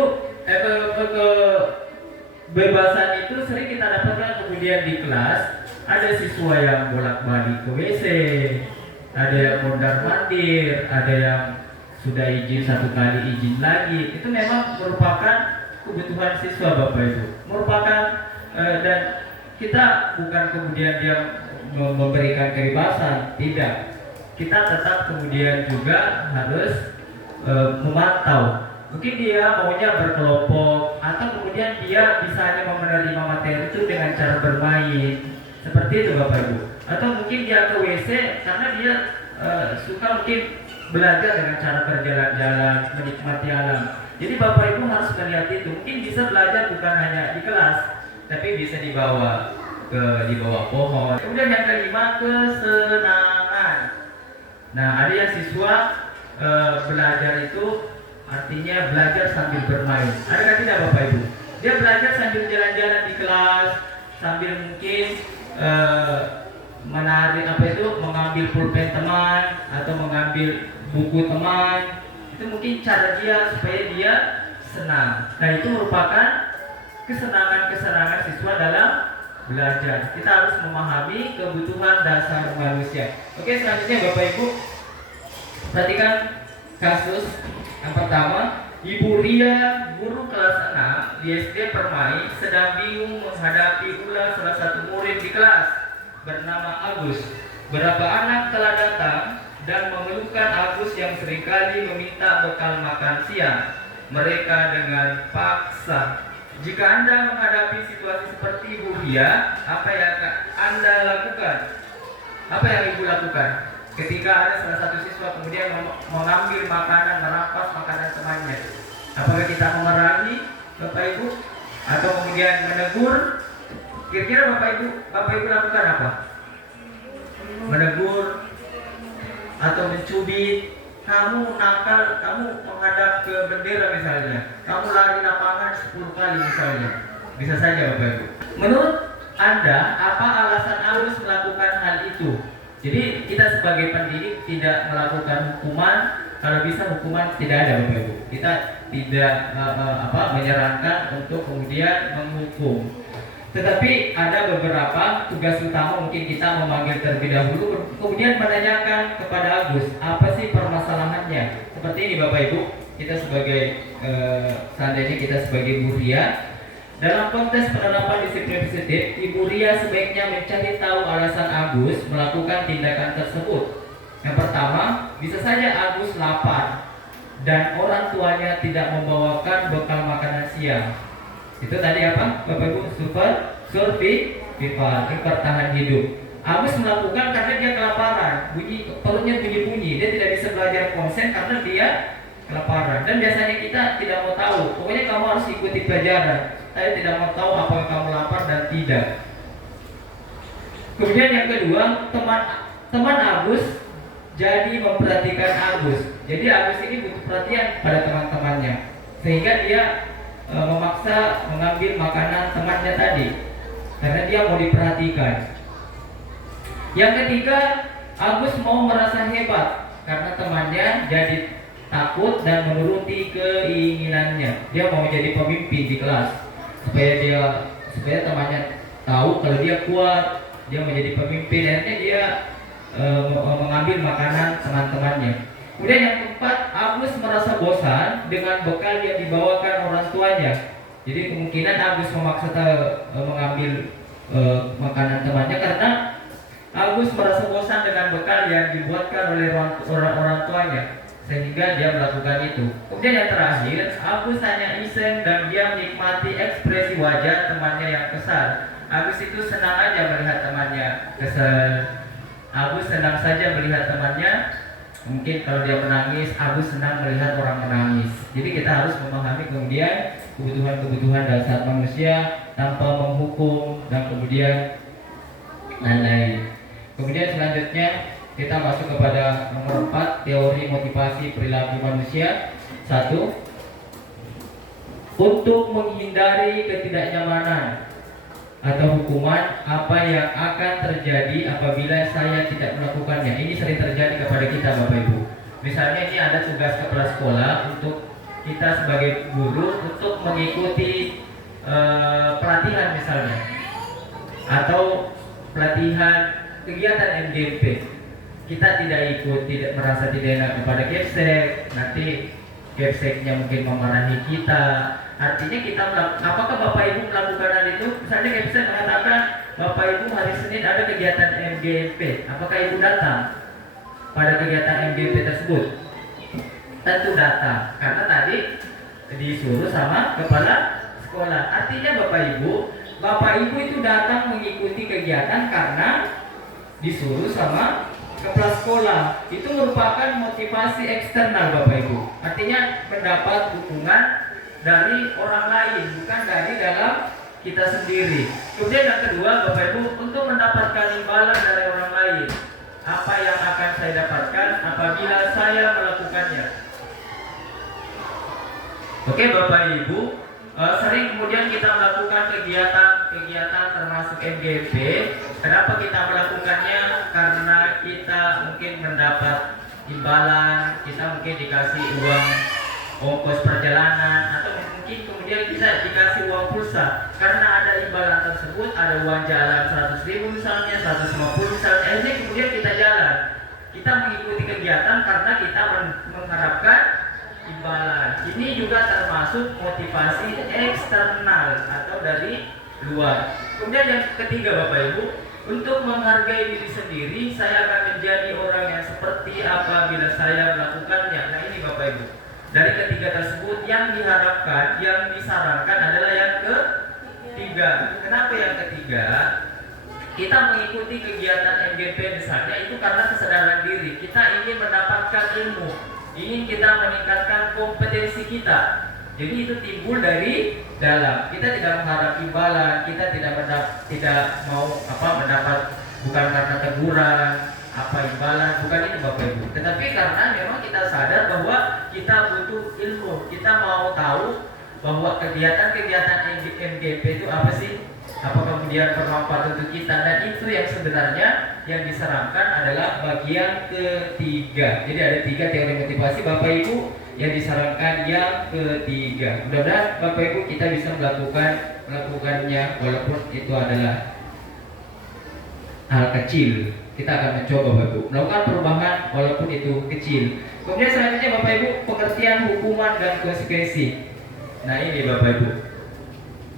kebebasan itu sering kita dapatkan kemudian di kelas. Ada siswa yang bolak-balik ke WC, ada yang mondar-mandir, ada yang sudah izin satu kali izin lagi. Itu memang merupakan kebutuhan siswa Bapak Ibu. Merupakan dan kita bukan kemudian dia memberikan kebebasan, tidak. Kita tetap kemudian juga harus memantau. Mungkin dia maunya berkelompok atau kemudian dia bisa hanya menerima materi itu dengan cara bermain. Seperti itu Bapak Ibu. Atau mungkin dia ke WC karena dia suka mungkin belajar dengan cara berjalan-jalan, menikmati alam. Jadi Bapak Ibu harus melihat itu. Mungkin bisa belajar bukan hanya di kelas, tapi bisa dibawa di bawah pohon. Kemudian yang kelima, kesenangan. Nah, ada yang siswa belajar itu artinya belajar sambil bermain. Ada tidak Bapak Ibu? Dia belajar sambil jalan-jalan di kelas, sambil mungkin menarik mengambil pulpen teman atau mengambil buku teman. Itu mungkin cara dia supaya dia senang. Nah, itu merupakan kesenangan siswa dalam belajar. Kita harus memahami kebutuhan dasar manusia. Oke, selanjutnya Bapak Ibu perhatikan kasus yang pertama. Ibu Ria, guru kelas 6 di SD Permai, sedang bingung menghadapi ulah salah satu murid di kelas bernama Agus. Beberapa anak telah datang dan mengeluhkan Agus yang seringkali meminta bekal makan siang mereka dengan paksa. Jika Anda menghadapi situasi seperti Ibu Ria, apa yang Anda lakukan? Apa yang Ibu lakukan? Ketika ada salah satu siswa kemudian mengambil makanan, merampas makanan temannya, apakah kita memarahi Bapak Ibu atau kemudian menegur? Kira-kira Bapak Ibu lakukan apa? Menegur atau mencubit? Kamu nakal, kamu menghadap ke bendera misalnya, kamu lari lapangan 10 kali misalnya, bisa saja Bapak Ibu. Menurut Anda, apa alasan Agus melakukan hal itu? Jadi kita sebagai pendidik tidak melakukan hukuman, kalau bisa hukuman tidak ada Bapak Ibu. Kita tidak menyarankan untuk kemudian menghukum. Tetapi ada beberapa tugas utama, mungkin kita memanggil terlebih dahulu, kemudian menanyakan kepada Agus, apa sih permasalahannya? Seperti ini Bapak Ibu, kita sebagai seandainya kita sebagai Bu Ria, dalam konteks penerapan disiplin positif, Ibu Ria sebaiknya mencari tahu alasan Agus melakukan tindakan tersebut. Yang pertama, bisa saja Agus lapar dan orang tuanya tidak membawakan bekal makanan siang. Itu tadi apa? Bapak Ibu, survival, bertahan hidup. Agus melakukan karena dia kelaparan, perutnya bunyi-bunyi, dia tidak bisa belajar konsen karena dia kelaparan. Dan biasanya kita tidak mau tahu, pokoknya kamu harus ikuti pelajaran. Saya tidak mau tahu apakah kamu lapar dan tidak. Kemudian yang kedua, teman Agus jadi memperhatikan Agus. Jadi Agus ini butuh perhatian pada teman-temannya, sehingga dia memaksa mengambil makanan temannya tadi karena dia mau diperhatikan. Yang ketiga, Agus mau merasa hebat karena temannya jadi takut dan menuruti keinginannya. Dia mau jadi pemimpin di kelas supaya temannya tahu kalau dia kuat, dia menjadi pemimpin. Akhirnya dia mengambil makanan teman-temannya. Kemudian yang keempat, Agus merasa bosan dengan bekal yang dibawakan orang tuanya. Jadi kemungkinan Agus memaksa mengambil makanan temannya karena Agus merasa bosan dengan bekal yang dibuatkan oleh orang tuanya, sehingga dia melakukan itu. Kemudian yang terakhir, Agus hanya iseng dan dia menikmati ekspresi wajah temannya yang kesal. Agus itu senang aja melihat temannya kesal. Agus senang saja melihat temannya. Mungkin kalau dia menangis, Agus senang melihat orang menangis. Jadi kita harus memahami kemudian kebutuhan-kebutuhan dasar manusia tanpa menghukum dan kemudian lain-lain. Kemudian selanjutnya kita masuk kepada nomor 4, teori motivasi perilaku manusia. 1. Untuk menghindari ketidaknyamanan atau hukuman, apa yang akan terjadi apabila saya tidak melakukannya. Ini sering terjadi kepada kita Bapak Ibu. Misalnya ini ada tugas kepala sekolah untuk kita sebagai guru untuk mengikuti pelatihan misalnya, atau pelatihan kegiatan MGP. Kita tidak ikut, tidak merasa tidak enak kepada Kepsek, nanti Kepseknya mungkin memarahi kita. Artinya kita apakah Bapak Ibu melakukan hal itu? Misalnya Kepsek mengatakan Bapak Ibu hari Senin ada kegiatan MGP, apakah Ibu datang pada kegiatan MGP tersebut? Tentu datang, karena tadi disuruh sama kepala sekolah. Artinya Bapak Ibu itu datang mengikuti kegiatan karena disuruh sama kepala sekolah. Itu merupakan motivasi eksternal Bapak Ibu. Artinya mendapat dukungan dari orang lain, bukan dari dalam kita sendiri. Kemudian yang kedua Bapak Ibu, untuk mendapatkan imbalan dari orang lain, apa yang akan saya dapatkan apabila saya melakukannya? Oke Bapak Ibu, sering kemudian kita melakukan kegiatan termasuk MGP. Kenapa kita melakukannya? Karena kita mungkin mendapat imbalan, kita mungkin dikasih uang ongkos perjalanan, atau mungkin kemudian kita dikasih uang pulsa. Karena ada imbalan tersebut, ada uang jalan 100.000 misalnya, 150 misalnya, akhirnya kemudian kita jalan. Kita mengikuti kegiatan karena kita mengharapkan imbalan. Ini juga termasuk motivasi eksternal atau dari luar. Kemudian yang ketiga Bapak Ibu, untuk menghargai diri sendiri, saya akan menjadi orang yang seperti apa bila saya melakukannya. Nah ini Bapak Ibu, dari ketiga tersebut yang diharapkan, yang disarankan adalah yang ketiga. Kenapa yang ketiga? Kita mengikuti kegiatan MGP misalnya itu karena kesadaran diri. Kita ingin mendapatkan ilmu, ingin kita meningkatkan kompetensi kita. Jadi itu timbul dari dalam. Kita tidak mengharap imbalan, kita tidak mau mendapat, bukan karena teguran, imbalan, bukan itu Bapak Ibu. Tetapi karena memang kita sadar bahwa kita butuh ilmu, kita mau tahu bahwa kegiatan-kegiatan MGP itu apa sih? Apa kemudian bermanfaat untuk kita, dan itu yang sebenarnya yang disarankan adalah bagian ketiga. Jadi ada 3 teori motivasi Bapak Ibu yang disarankan yang ketiga. Mudah-mudahan Bapak Ibu kita bisa melakukannya walaupun itu adalah hal kecil. Kita akan mencoba Bapak Ibu melakukan perubahan walaupun itu kecil. Kemudian selanjutnya Bapak Ibu, pengertian hukuman dan konsekuensi. Nah ini Bapak Ibu,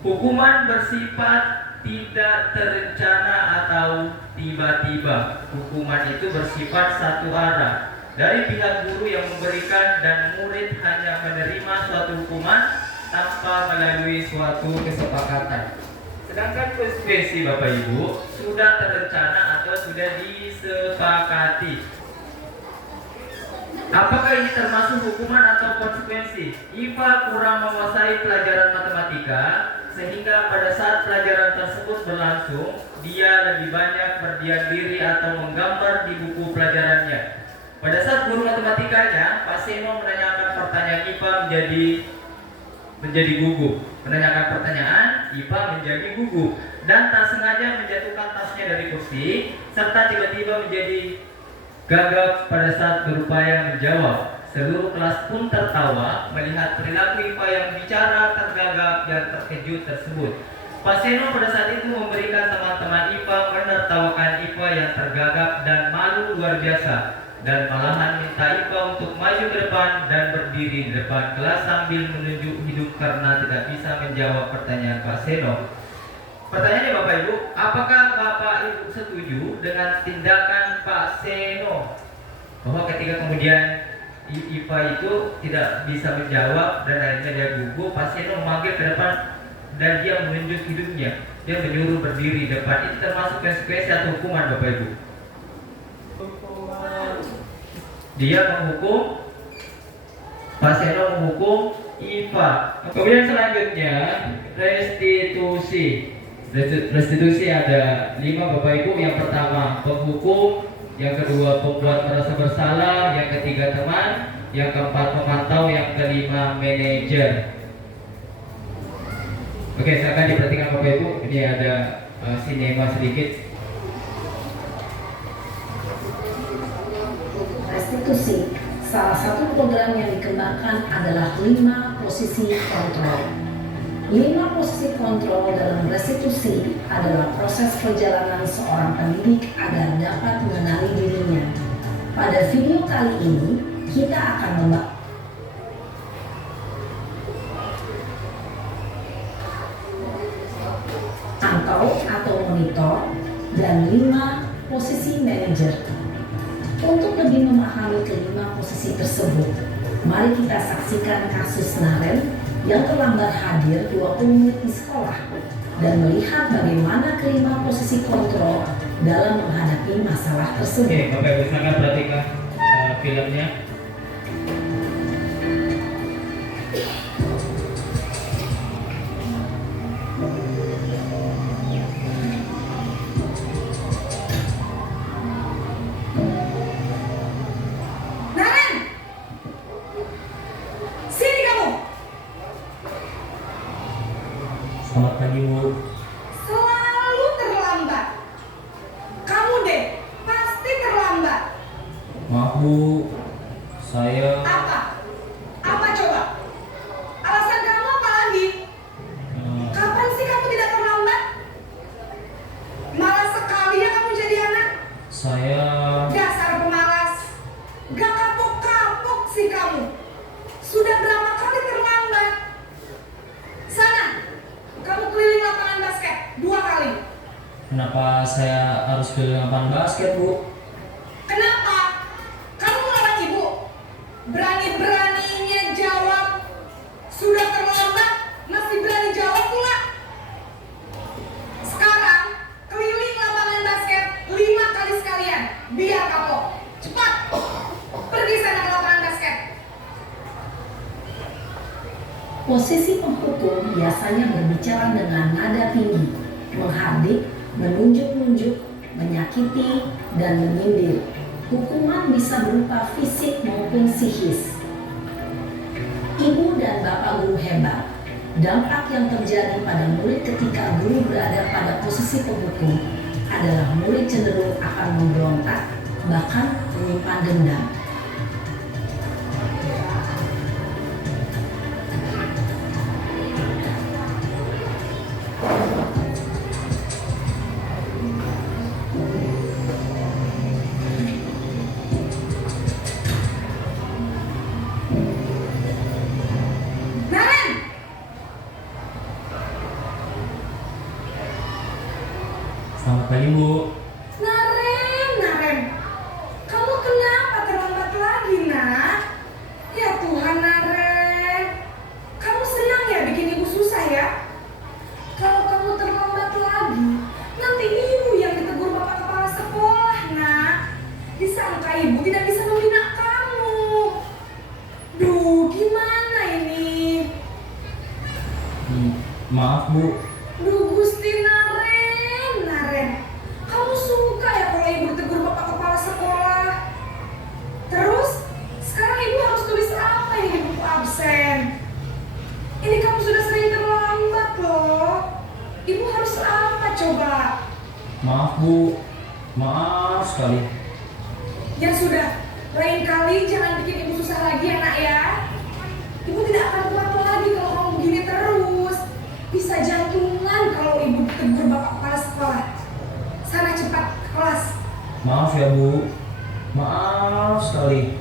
hukuman bersifat tidak terencana atau tiba-tiba. Hukuman itu bersifat satu arah, dari pihak guru yang memberikan dan murid hanya menerima suatu hukuman tanpa melalui suatu kesepakatan. Sedangkan konsekuensi Bapak Ibu sudah terencana atau sudah disepakati. Apakah ini termasuk hukuman atau konsekuensi? IPA kurang menguasai pelajaran matematika, sehingga pada saat pelajaran tersebut berlangsung, dia lebih banyak berdiam diri atau menggambar di buku pelajarannya. Pada saat guru matematikanya, Pak Seno menanyakan pertanyaan, IPA menjadi gugup. Menanyakan pertanyaan, IPA menjadi gugup, dan tak sengaja menjatuhkan tasnya dari kursi, serta tiba-tiba menjadi gagap pada saat berupaya menjawab. Seluruh kelas pun tertawa melihat perilaku IPA yang bicara tergagap dan terkejut tersebut. Pak Seno pada saat itu memberikan teman-teman IPA menertawakan IPA yang tergagap dan malu luar biasa, dan malahan minta IPA untuk maju ke depan dan berdiri di depan kelas sambil menunjuk hidup karena tidak bisa menjawab pertanyaan Pak Seno. Pertanyaannya Bapak Ibu, apakah Bapak Ibu setuju dengan tindakan Pak Seno? Bahwa ketika kemudian IPA itu tidak bisa menjawab dan akhirnya dia gugup, Pak Seno memanggil ke depan dan dia menunjuk hidupnya, dia menyuruh berdiri di depan. Itu termasuk konsekuensi atau hukuman Bapak Ibu? Dia menghukum, Pak Seno menghukum IPA. Kemudian selanjutnya restitusi. Restitusi ada 5 Bapak Ibu. Yang pertama penghukum, yang kedua pembuat merasa bersalah, yang ketiga teman, yang keempat pemantau, yang kelima manajer. Oke, silakan diperhatikan Bapak Ibu. Ini ada sinema sedikit. Restitusi. Salah satu program yang dikembangkan adalah 5 posisi kontrol. 5 posisi kontrol dalam restitusi adalah proses perjalanan seorang pendidik agar dapat mengenali dirinya. Pada video kali ini, kita akan membahas atau monitor dan 5 posisi manajer. Untuk lebih memahami kelima posisi tersebut, mari kita saksikan kasus Naren yang terlambat hadir 20 menit di sekolah dan melihat bagaimana kelima posisi kontrol dalam menghadapi masalah tersebut. Oke, Bapak Ibu silakan perhatikan filmnya. Naren! Sini kamu! Selamat pagi, Bu. Selalu terlambat. Kamu deh, pasti terlambat. Maaf, Bu. Saya Apa? Apa coba? Alasan kamu apa lagi? Kapan sih kamu tidak terlambat? Malas sekali ya kamu jadi anak. saya Dasar pemalas. Gak kapok-kapok sih kamu. Sudah berapa kali terlambat? Sana, kamu keliling lapangan basket 2 kali. kenapa saya harus keliling lapangan basket, Bu? Kenapa? Kamu melawan ibu? Berani-beraninya jawab. Sudah terlambat, masih berani jawab pula. Sekarang, keliling lapangan basket 5 kali sekalian. Biar kapok. Cepat. Pergi sana ke lapangan basket. Posisi penghukum biasanya berbicara dengan nada tinggi, menghardik, menunjuk-nunjuk, menyakiti, dan menyindir. Hukuman bisa berupa fisik maupun psikis. Ibu dan bapak guru hebat. Dampak yang terjadi pada murid ketika guru berada pada posisi penghukum adalah murid cenderung akan memberontak, bahkan menyimpan dendam. Naren! Selamat pagi, Bu. Naren, kamu kenapa terlambat lagi, nak? Ya Tuhan, Naren, kamu senang ya bikin ibu susah ya? Kalau kamu terlambat lagi, nanti ibu yang ditegur bapak kepala sekolah, nak. Disangka ibu tidak bisa membina kamu. Duh, gimana ini? Maaf, Bu. Duh Gusti Naren, kamu suka ya kalau ibu ditegur bapak kepala sekolah? Terus, sekarang ibu harus tulis apa ini di buku absen? Ini kamu sudah sering terlambat loh. Ibu harus apa coba? Maaf, Bu. Maaf sekali. Ya sudah, lain kali jangan bikin ibu susah lagi ya nak ya. Ibu tidak akan kuat lagi kalau kamu begini terus. Bisa jantungan kalau ibu ditegur bapak kepala sekolah. Sana cepat ke kelas. Maaf ya, Bu. Maaf sekali.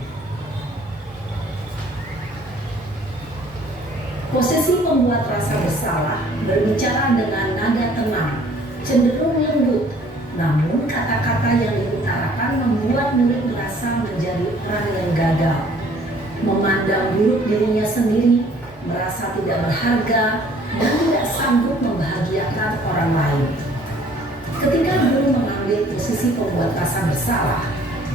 Posisi membuat rasa bersalah berbicara dengan nada tenang, cenderung lembut. Namun kata-kata yang diutarakan membuat murid merasa menjadi orang yang gagal. Memandang buruk dirinya sendiri, merasa tidak berharga, dan tidak sanggup membahagiakan orang lain. Ketika guru mengambil posisi pembuat rasa bersalah,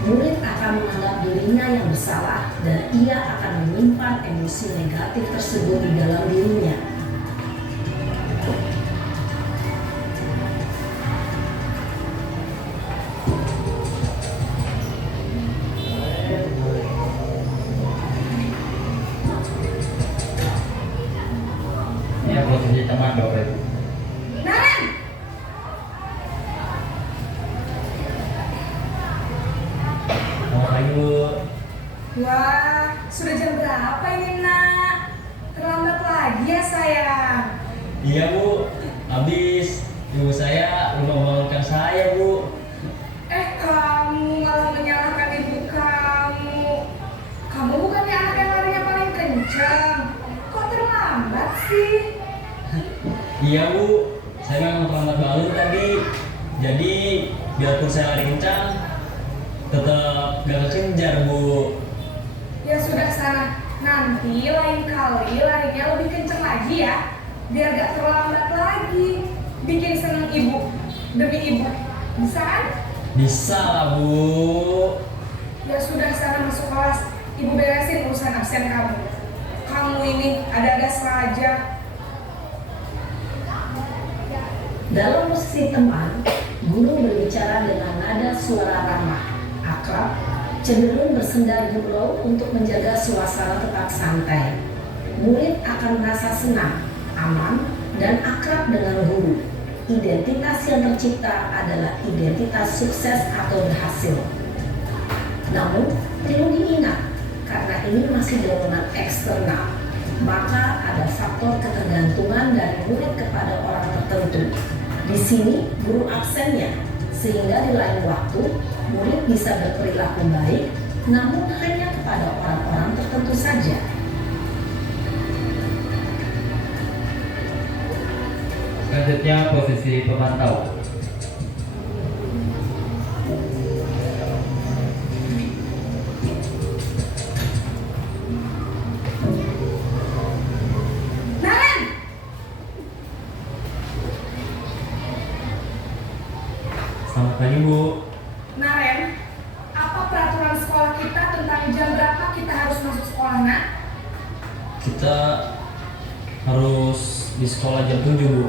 murid akan menganggap dirinya yang bersalah dan ia akan menyimpan emosi negatif tersebut di dalam dirinya. Ya, posisi teman, Bapak Ibu. Naren! Selamat pagi, Bu. Wah, Iya Bu, habis ibu saya lupa membangunkan saya Bu. Kamu malah menyalahkan ibu kamu. Kamu bukannya anak yang larinya paling kencang. Kok terlambat sih? Iya Bu, saya memang terlambat bangun tadi. Jadi biarpun saya lari kencang, tetap gak kekejar Bu. Ya sudah sana. Nanti lain kali larinya lebih kencang lagi ya. Biar gak terlambat lagi. Bikin seneng ibu demi ibu. Bisa kan? Bisa lah Bu. Ya sudah sana masuk kelas. Ibu beresin urusan absen kamu. Kamu ini ada-ada saja. Dalam posisi teman, guru berbicara dengan nada suara ramah, akrab, cenderung bersenda gurau untuk menjaga suasana tetap santai. Murid akan merasa senang, aman, dan akrab dengan guru. Identitas yang tercipta adalah identitas sukses atau berhasil. Namun, perlu diingat, karena ini masih dorongan eksternal, maka ada faktor ketergantungan dari murid kepada orang tertentu. Di sini, guru absennya, sehingga di lain waktu, murid bisa berperilaku baik, namun hanya kepada orang-orang tertentu saja. Selanjutnya posisi pemantau. Naren! Selamat pagi Bu. Naren, apa peraturan sekolah kita tentang jam berapa kita harus masuk sekolah, nak? Kita harus di sekolah jam 7 Bu.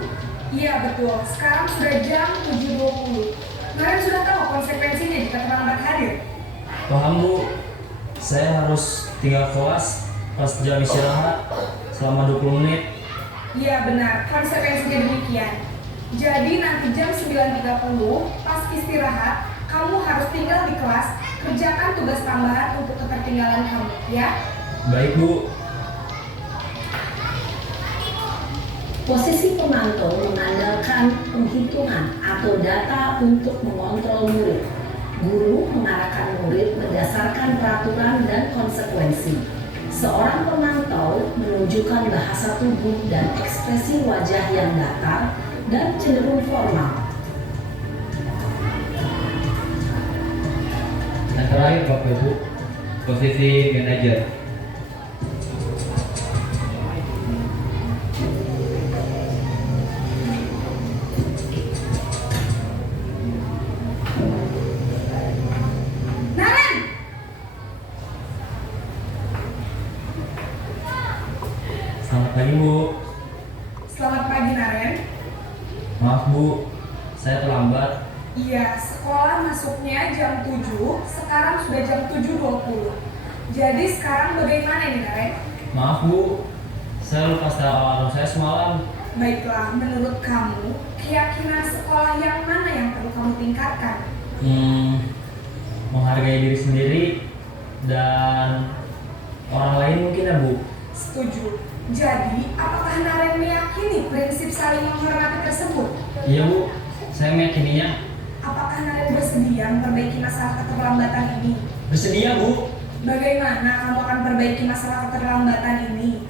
Iya betul, sekarang sudah jam 7.20. Naren sudah tahu konsekuensinya jika terlambat hadir? Paham Bu. Saya harus tinggal kelas pas jam istirahat selama 20 menit. Iya benar, konsekuensinya demikian. Jadi nanti jam 9.30 pas istirahat, kamu harus tinggal di kelas, kerjakan tugas tambahan untuk ketertinggalan kamu, ya? Baik Bu. Posisi pemantau mengandalkan penghitungan atau data untuk mengontrol murid. Guru mengarahkan murid berdasarkan peraturan dan konsekuensi. Seorang pemantau menunjukkan bahasa tubuh dan ekspresi wajah yang datar dan cenderung formal. Yang terakhir Bapak Ibu, posisi manajer. Naren! Selamat pagi Bu. Selamat pagi Naren. Maaf Bu, saya terlambat. Iya, sekolah masuknya jam 7, sekarang sudah jam 7.20. Jadi sekarang bagaimana nih Naren? Maaf Bu, saya lupa setel alarm saya semalam. Baiklah, menurut kamu, keyakinan sekolah yang mana yang perlu kamu tingkatkan? Menghargai diri sendiri dan orang lain mungkin ya Bu. Setuju. Jadi, apakah Naren meyakini prinsip saling menghormati tersebut? Iya Bu, saya meyakininya. Apakah Naren bersedia memperbaiki masalah keterlambatan ini? Bersedia Bu. Bagaimana kamu akan perbaiki masalah keterlambatan ini?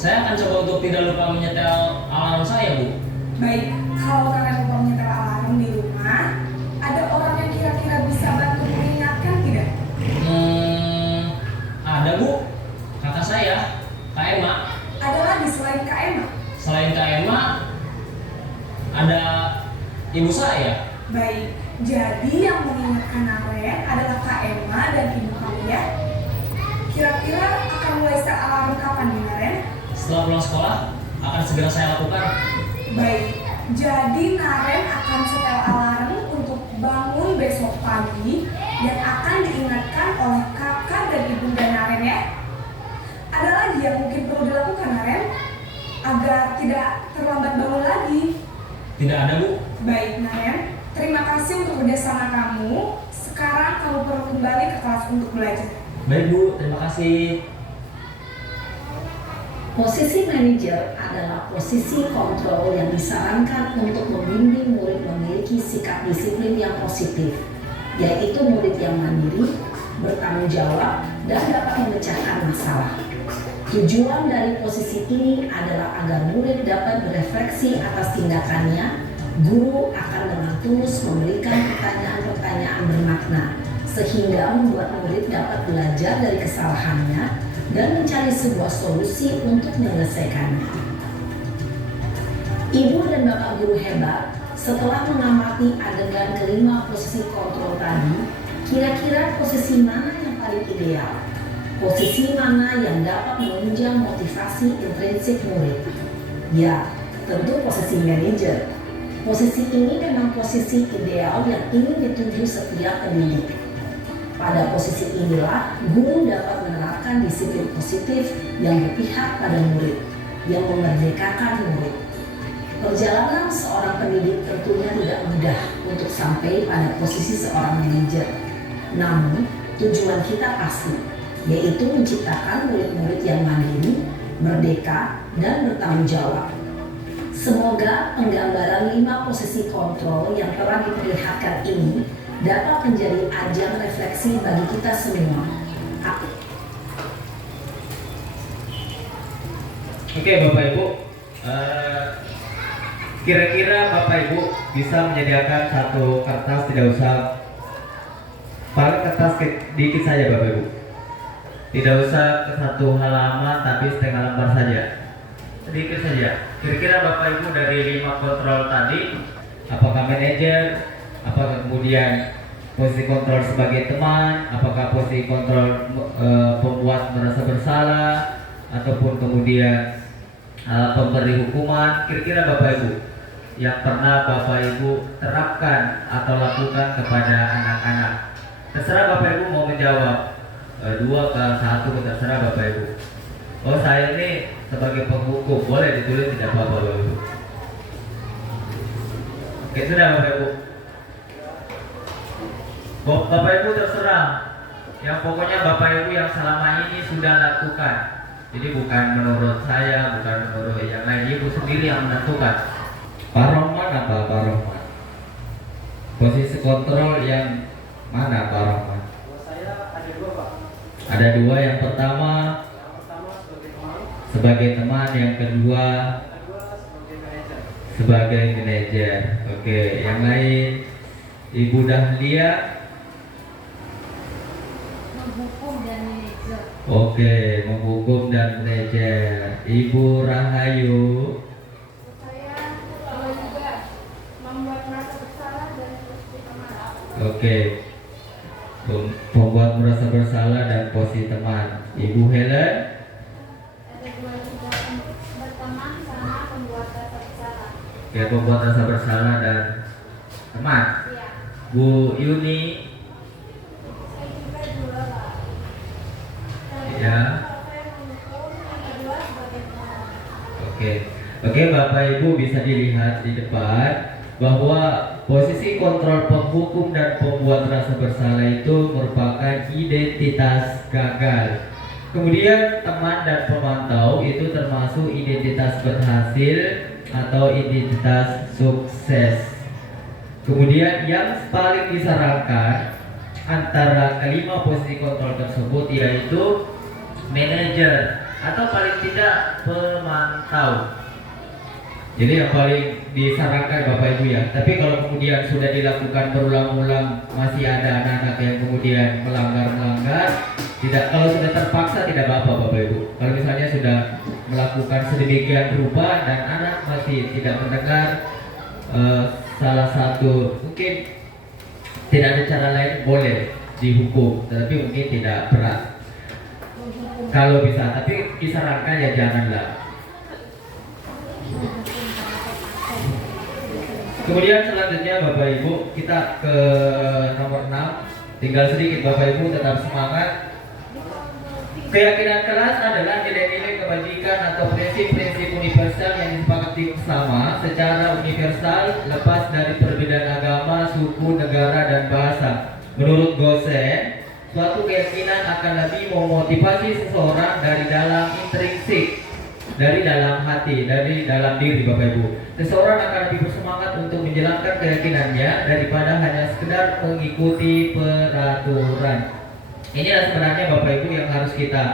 Saya akan coba untuk tidak lupa menyetel alarm saya Bu. Baik, kalau Naren lupa menyetel alarm di rumah, ada orang yang kira-kira bisa bantu mengingatkan tidak? Ada Bu, kakak saya, Kak Emma. Ada lagi selain Kak Emma? Selain Kak Emma, ada ibu saya. Baik, jadi yang mengingatkan Naren adalah Kak Emma dan ibu kamu ya? Kira-kira akan mulai set alarm kapan nih Naren? Setelah pulang sekolah, akan segera saya lakukan. Baik, jadi Naren akan setel alarm untuk bangun besok pagi dan akan diingatkan oleh kakak dan ibunda Naren ya. Ada lagi yang mungkin perlu dilakukan Naren agar tidak terlambat bangun lagi? Tidak ada Bu. Baik Naren, terima kasih untuk kerjasama kamu. Sekarang kamu perlu kembali ke kelas untuk belajar. Baik Bu, terima kasih. Posisi manajer adalah posisi kontrol yang disarankan untuk membimbing murid memiliki sikap disiplin yang positif, yaitu murid yang mandiri, bertanggung jawab, dan dapat memecahkan masalah. Tujuan dari posisi ini adalah agar murid dapat berefleksi atas tindakannya. Guru akan dengan tulus memberikan pertanyaan-pertanyaan bermakna, sehingga membuat murid dapat belajar dari kesalahannya dan mencari sebuah solusi untuk menyelesaikannya. Ibu dan Bapak guru hebat, setelah mengamati adegan kelima posisi kontrol tadi, kira-kira posisi mana yang paling ideal? Posisi mana yang dapat menunjang motivasi intrinsik murid? Ya, tentu posisi manajer. Posisi ini memang posisi ideal yang ingin dituju setiap pendidik. Pada posisi inilah, guru dapat menerapkan disiplin positif yang berpihak pada murid, yang memerdekakan murid. Perjalanan seorang pendidik tentunya tidak mudah untuk sampai pada posisi seorang manajer. Namun, tujuan kita pasti, yaitu menciptakan murid-murid yang mandiri, merdeka, dan bertanggung jawab. Semoga penggambaran 5 posisi kontrol yang telah diperlihatkan ini dapat menjadi ajang refleksi bagi kita semua. Oke Bapak Ibu, kira-kira Bapak Ibu bisa menyediakan satu kertas, tidak usah pakai kertas dikit saja Bapak Ibu. Tidak usah ke 1 halaman tapi setengah lembar saja. Sedikit saja. Kira-kira Bapak Ibu dari 5 kontrol tadi, apakah manajer, apakah kemudian posisi kontrol sebagai teman, apakah posisi kontrol pembuat merasa bersalah, ataupun kemudian pemberi hukuman, kira-kira Bapak Ibu yang pernah Bapak Ibu terapkan atau lakukan kepada anak-anak. Terserah Bapak Ibu mau menjawab 2 ke 1, terserah Bapak Ibu. Oh, saya ini sebagai penghukum, boleh ditulis, tidak apa-apa Bapak Ibu. Oke, sudah Bapak Ibu. Bapak Ibu terserah. Yang pokoknya Bapak Ibu yang selama ini sudah lakukan. Jadi bukan menurut saya, bukan menurut yang lain, Ibu sendiri yang menentukan. Pak Rohman apa Pak Rohman? Posisi kontrol yang mana Pak Rohman? Buat saya ada 2 Pak. Ada 2, yang pertama Yang pertama sebagai teman, yang kedua sebagai manajer. sebagai manajer. Oke, yang lain Ibu Dahlia. Menghukum dan manajer. Oke, menghukum dan manajer. Ibu Rahayu. Saya juga membuat merasa bersalah dan posisi teman. Oke, membuat merasa bersalah dan posisi teman. Ibu Helen. Ada 2 juga berteman sama membuat rasa bersalah. Oke, membuat rasa bersalah dan teman. Iya. Bu Yuni. Saya juga 2 Pak. Ya. Saya menghukum, yang kedua sebagai teman. Oke, Bapak Ibu bisa dilihat di depan bahwa posisi kontrol penghukum dan pembuat rasa bersalah itu merupakan identitas gagal. Kemudian teman dan pemantau itu termasuk identitas berhasil atau identitas sukses. Kemudian yang paling disarankan antara kelima posisi kontrol tersebut yaitu manajer atau paling tidak pemantau. Jadi yang paling disarankan Bapak Ibu ya. Tapi kalau kemudian sudah dilakukan berulang-ulang masih ada anak-anak yang kemudian melanggar, kalau sudah terpaksa tidak apa-apa Bapak Ibu. Kalau misalnya sudah melakukan sedemikian rupa dan anak masih tidak mendengar, salah satu mungkin tidak ada cara lain, boleh dihukum, tetapi mungkin tidak berat. Kalau bisa, tapi disarankan ya janganlah. Kemudian selanjutnya Bapak Ibu kita ke nomor 6. Tinggal sedikit Bapak Ibu, tetap semangat. Keyakinan keras adalah nilai-nilai kebajikan atau prinsip-prinsip universal yang disepakati bersama secara universal lepas dari perbedaan agama, suku, negara, dan bahasa. Menurut Gosen, suatu keyakinan akan lebih memotivasi seseorang dari dalam intrinsik dari dalam hati, dari dalam diri Bapak Ibu. Seseorang akan lebih bersemangat untuk menjalankan keyakinannya daripada hanya sekedar mengikuti peraturan. Inilah sebenarnya Bapak Ibu yang harus kita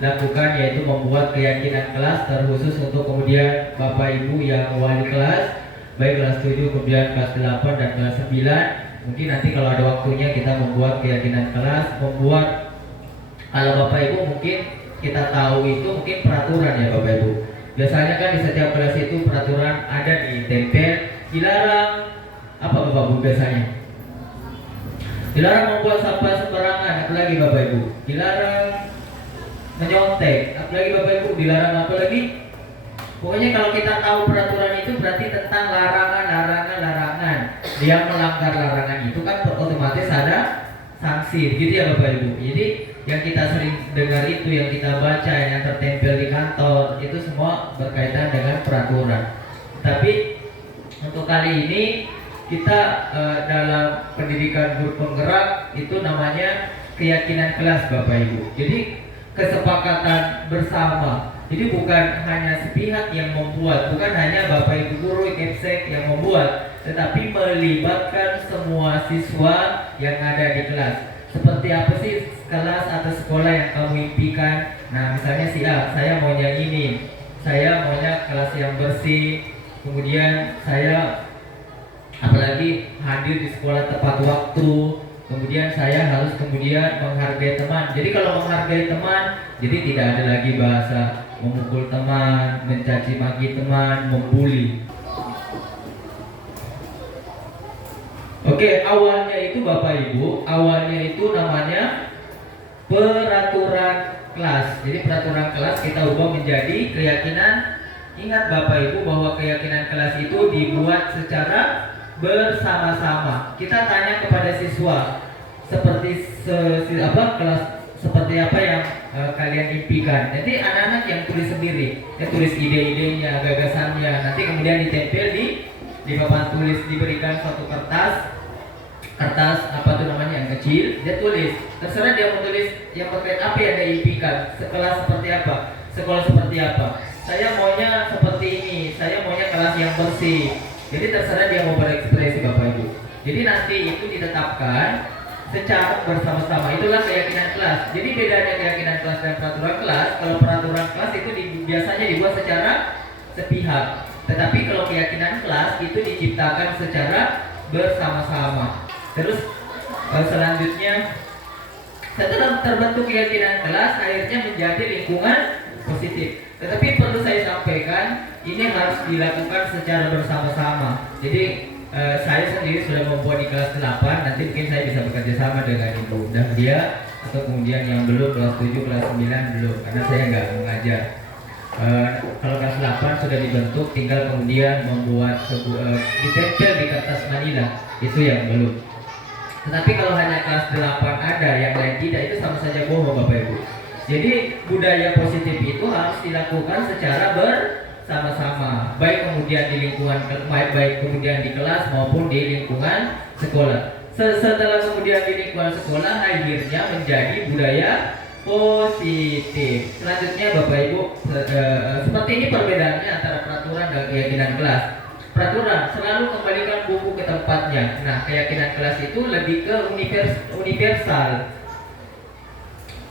lakukan, yaitu membuat keyakinan kelas terkhusus untuk kemudian Bapak Ibu yang wali kelas, baik kelas 7, kemudian kelas 8 dan kelas 9. Mungkin nanti kalau ada waktunya kita membuat keyakinan kelas, kalau Bapak Ibu mungkin kita tahu itu mungkin peraturan ya Bapak Ibu. Biasanya kan di setiap kelas itu peraturan ada ditempel, dilarang apa Bapak Ibu biasanya? Dilarang membuang sampah sembarangan, apalagi Bapak Ibu. Dilarang menyontek, apalagi Bapak Ibu. Dilarang apa lagi? Pokoknya kalau kita tahu peraturan itu berarti tentang larangan. Dia melanggar larangan itu kan otomatis ada sanksi, gitu ya Bapak Ibu. Jadi yang kita sering dengar itu, yang kita baca, yang tertempel di kantor, itu semua berkaitan dengan peraturan. Tapi untuk kali ini kita dalam pendidikan guru penggerak itu namanya keyakinan kelas Bapak Ibu. Jadi kesepakatan bersama. Jadi bukan hanya sepihak yang membuat, bukan hanya Bapak Ibu guru Kepsek yang membuat, tetapi melibatkan semua siswa yang ada di kelas. Seperti apa sih kelas atau sekolah yang kamu impikan? Nah, misalnya si A, saya maunya ini, saya maunya kelas yang bersih, kemudian saya apalagi hadir di sekolah tepat waktu, kemudian saya harus kemudian menghargai teman. Jadi kalau menghargai teman, jadi tidak ada lagi bahasa memukul teman, mencaci maki teman, membuli. Oke, awalnya itu Bapak Ibu, awalnya itu namanya peraturan kelas. Jadi peraturan kelas kita ubah menjadi keyakinan. Ingat Bapak Ibu bahwa keyakinan kelas itu dibuat secara bersama-sama. Kita tanya kepada siswa kelas seperti apa yang kalian impikan. Jadi anak-anak yang tulis sendiri, tulis ide-idenya, gagasannya. Nanti kemudian ditempel di papan tulis, diberikan suatu kertas apa tuh namanya yang kecil, dia tulis. Terserah dia mau tulis yang berkaitan apa yang dia impikan, sekelas seperti apa, sekolah seperti apa. Saya maunya seperti ini, saya maunya kelas yang bersih. Jadi terserah dia mau berekspresi Bapak Ibu. Jadi nanti itu ditetapkan secara bersama-sama. Itulah keyakinan kelas. Jadi bedanya keyakinan kelas dan peraturan kelas. Kalau peraturan kelas itu biasanya dibuat secara sepihak. Tetapi kalau keyakinan kelas itu diciptakan secara bersama-sama. Terus selanjutnya setelah terbentuk keyakinan kelas, akhirnya menjadi lingkungan positif. Tetapi perlu saya sampaikan, ini harus dilakukan secara bersama-sama. Jadi saya sendiri sudah membuat di kelas 8, nanti mungkin saya bisa bekerja sama dengan Ibu Dahlia, atau kemudian yang belum kelas 7, kelas 9 belum, karena saya nggak mengajar. Kalau kelas 8 sudah dibentuk, tinggal kemudian membuat ditempel di kertas manila, itu yang belum. Tetapi kalau hanya kelas 8 ada, yang lain tidak, itu sama saja bohong Bapak Ibu. Jadi budaya positif itu harus dilakukan secara bersama-sama, baik kemudian di lingkungan, baik kemudian di kelas maupun di lingkungan sekolah. Setelah kemudian di lingkungan sekolah, akhirnya menjadi budaya positif. Selanjutnya Bapak Ibu, seperti ini perbedaannya antara peraturan dan keyakinan kelas. Peraturan selalu kembalikan buku ke tempatnya. Nah, keyakinan kelas itu lebih ke universal,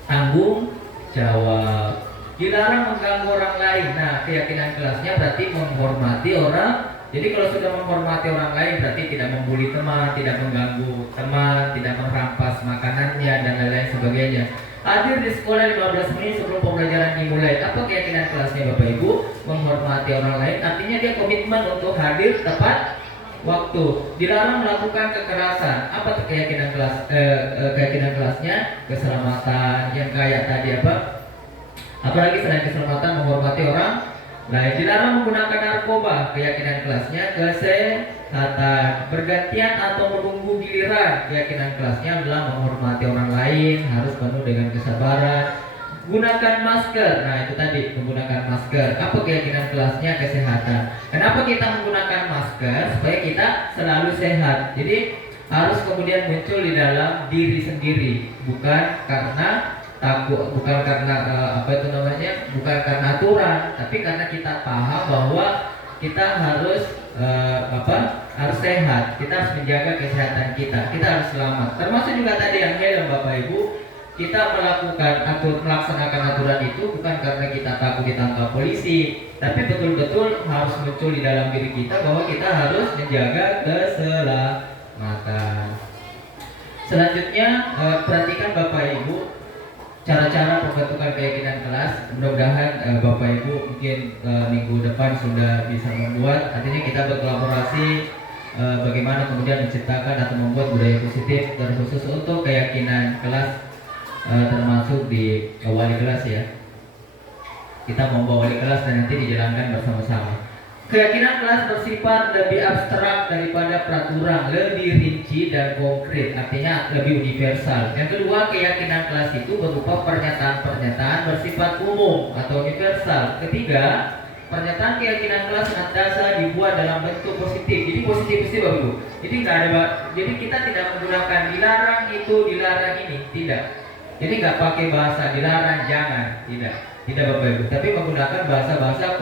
tanggung jawab, dilarang mengganggu orang lain. Nah, keyakinan kelasnya berarti menghormati orang. Jadi kalau sudah menghormati orang lain berarti tidak membuli teman, tidak mengganggu teman, tidak merampas makanannya dan lain-lain sebagainya. Hadir di sekolah 15 menit sebelum pembelajaran dimulai. Apa keyakinan kelasnya Bapak Ibu? Menghormati orang lain, artinya dia komitmen untuk hadir tepat waktu. Dilarang melakukan kekerasan. Apa tuh keyakinan kelas? Keyakinan kelasnya keselamatan, yang kayak tadi apa? Apalagi selain keselamatan, menghormati orang lain. Dilarang menggunakan narkoba. Keyakinan kelasnya kesehatan. Bergantian atau menunggu giliran. Keyakinan kelasnya adalah menghormati orang lain, harus penuh dengan kesabaran. Gunakan masker. Nah, itu tadi, menggunakan masker. Apa keyakinan kelasnya? Kesehatan. Kenapa kita menggunakan masker? Supaya kita selalu sehat. Jadi harus kemudian muncul di dalam diri sendiri, bukan karena takut, bukan karena bukan karena aturan, tapi karena kita paham bahwa kita harus harus sehat, kita harus menjaga kesehatan kita harus selamat. Termasuk juga tadi yang helm Bapak Ibu, kita melaksanakan aturan itu bukan karena kita takut ditangkap polisi, tapi betul-betul harus muncul di dalam diri kita bahwa kita harus menjaga keselamatan. Selanjutnya perhatikan Bapak Ibu cara-cara pembentukan keyakinan kelas. Mudah-mudahan Bapak Ibu mungkin minggu depan sudah bisa membuat. Artinya kita berkolaborasi bagaimana kemudian menciptakan atau membuat budaya positif terkhusus untuk keyakinan kelas, termasuk di wali kelas ya. Kita membawa wali kelas dan nanti dijalankan bersama-sama. Keyakinan kelas bersifat lebih abstrak daripada peraturan, lebih rinci dan konkret, artinya lebih universal. Yang kedua, keyakinan kelas itu berupa pernyataan-pernyataan bersifat umum atau universal. Ketiga, pernyataan keyakinan kelas senantiasa dibuat dalam bentuk positif. Jadi positif Bapak. Jadi kita tidak menggunakan dilarang itu, dilarang ini, tidak. Jadi nggak pakai bahasa dilarang, jangan, tidak Bapak Ibu. Tapi menggunakan bahasa-bahasa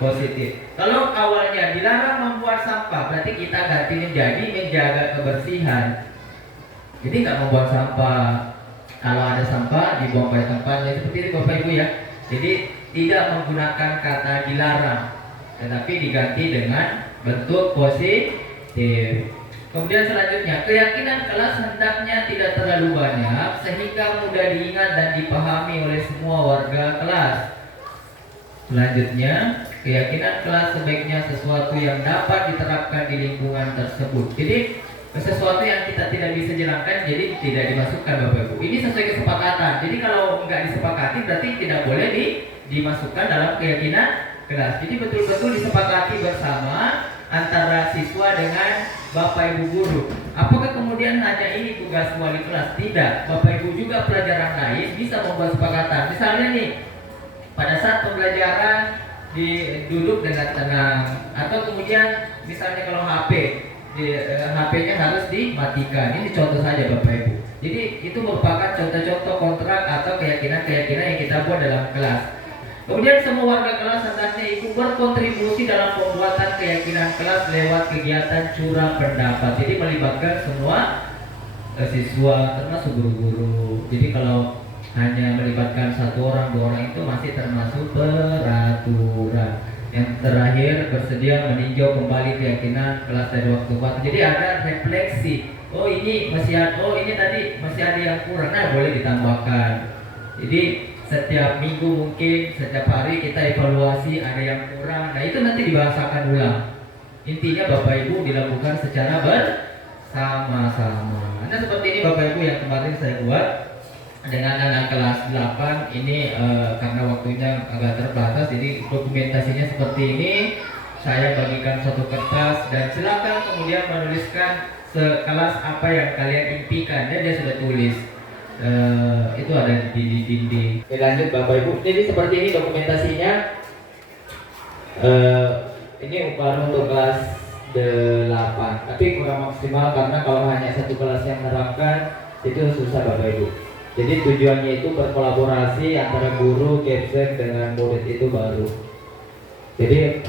positif. Kalau awalnya dilarang membuat sampah, berarti kita ganti menjadi menjaga kebersihan. Jadi nggak membuat sampah. Kalau ada sampah dibuang pada tempatnya, seperti itu Bapak Ibu ya. Jadi tidak menggunakan kata dilarang, tetapi diganti dengan bentuk positif. Kemudian selanjutnya, keyakinan kelas hendaknya tidak terlalu banyak sehingga mudah diingat dan dipahami oleh semua warga kelas. Selanjutnya, keyakinan kelas sebaiknya sesuatu yang dapat diterapkan di lingkungan tersebut. Jadi sesuatu yang kita tidak bisa jalankan, jadi tidak dimasukkan Bapak Ibu. Ini sesuai kesepakatan. Jadi kalau nggak disepakati berarti tidak boleh dimasukkan dalam keyakinan kelas. Jadi betul-betul disepakati bersama antara siswa dengan Bapak Ibu guru. Apakah kemudian hanya ini tugas wali kelas? Tidak. Bapak Ibu juga pelajaran lain bisa membuat kesepakatan. Misalnya nih, pada saat pembelajaran duduk dengan tenang, atau kemudian misalnya kalau HP-nya harus dimatikan. Ini contoh saja Bapak Ibu. Jadi itu merupakan contoh-contoh kontrak atau keyakinan-keyakinan yang kita buat dalam kelas. Kemudian semua warga kelas hendaknya ikut berkontribusi dalam pembuatan keyakinan kelas lewat kegiatan curah pendapat. Jadi melibatkan semua siswa termasuk guru-guru. Jadi kalau hanya melibatkan satu orang, dua orang itu masih termasuk peraturan. Yang terakhir, bersedia meninjau kembali keyakinan kelas dari waktu ke waktu. Jadi ada refleksi. Oh ini tadi masih ada yang kurang, nah boleh ditambahkan. Jadi setiap minggu mungkin setiap hari kita evaluasi ada yang kurang. Nah itu nanti dibahasakan ulang. Intinya Bapak Ibu dilakukan secara bersama-sama. Nah seperti ini Bapak Ibu yang kemarin saya buat dengan anak kelas 8 ini karena waktunya agak terbatas, jadi dokumentasinya seperti ini. Saya bagikan satu kertas dan silakan kemudian menuliskan sekelas apa yang kalian impikan, dan dia sudah tulis. Itu ada di dinding. Oke, lanjut Bapak Ibu. Jadi seperti ini dokumentasinya. Ini baru untuk kelas 8, tapi kurang maksimal karena kalau hanya satu kelas yang menerapkan itu susah Bapak Ibu. Jadi tujuannya itu berkolaborasi antara guru, Kepsek dengan murid itu baru. Jadi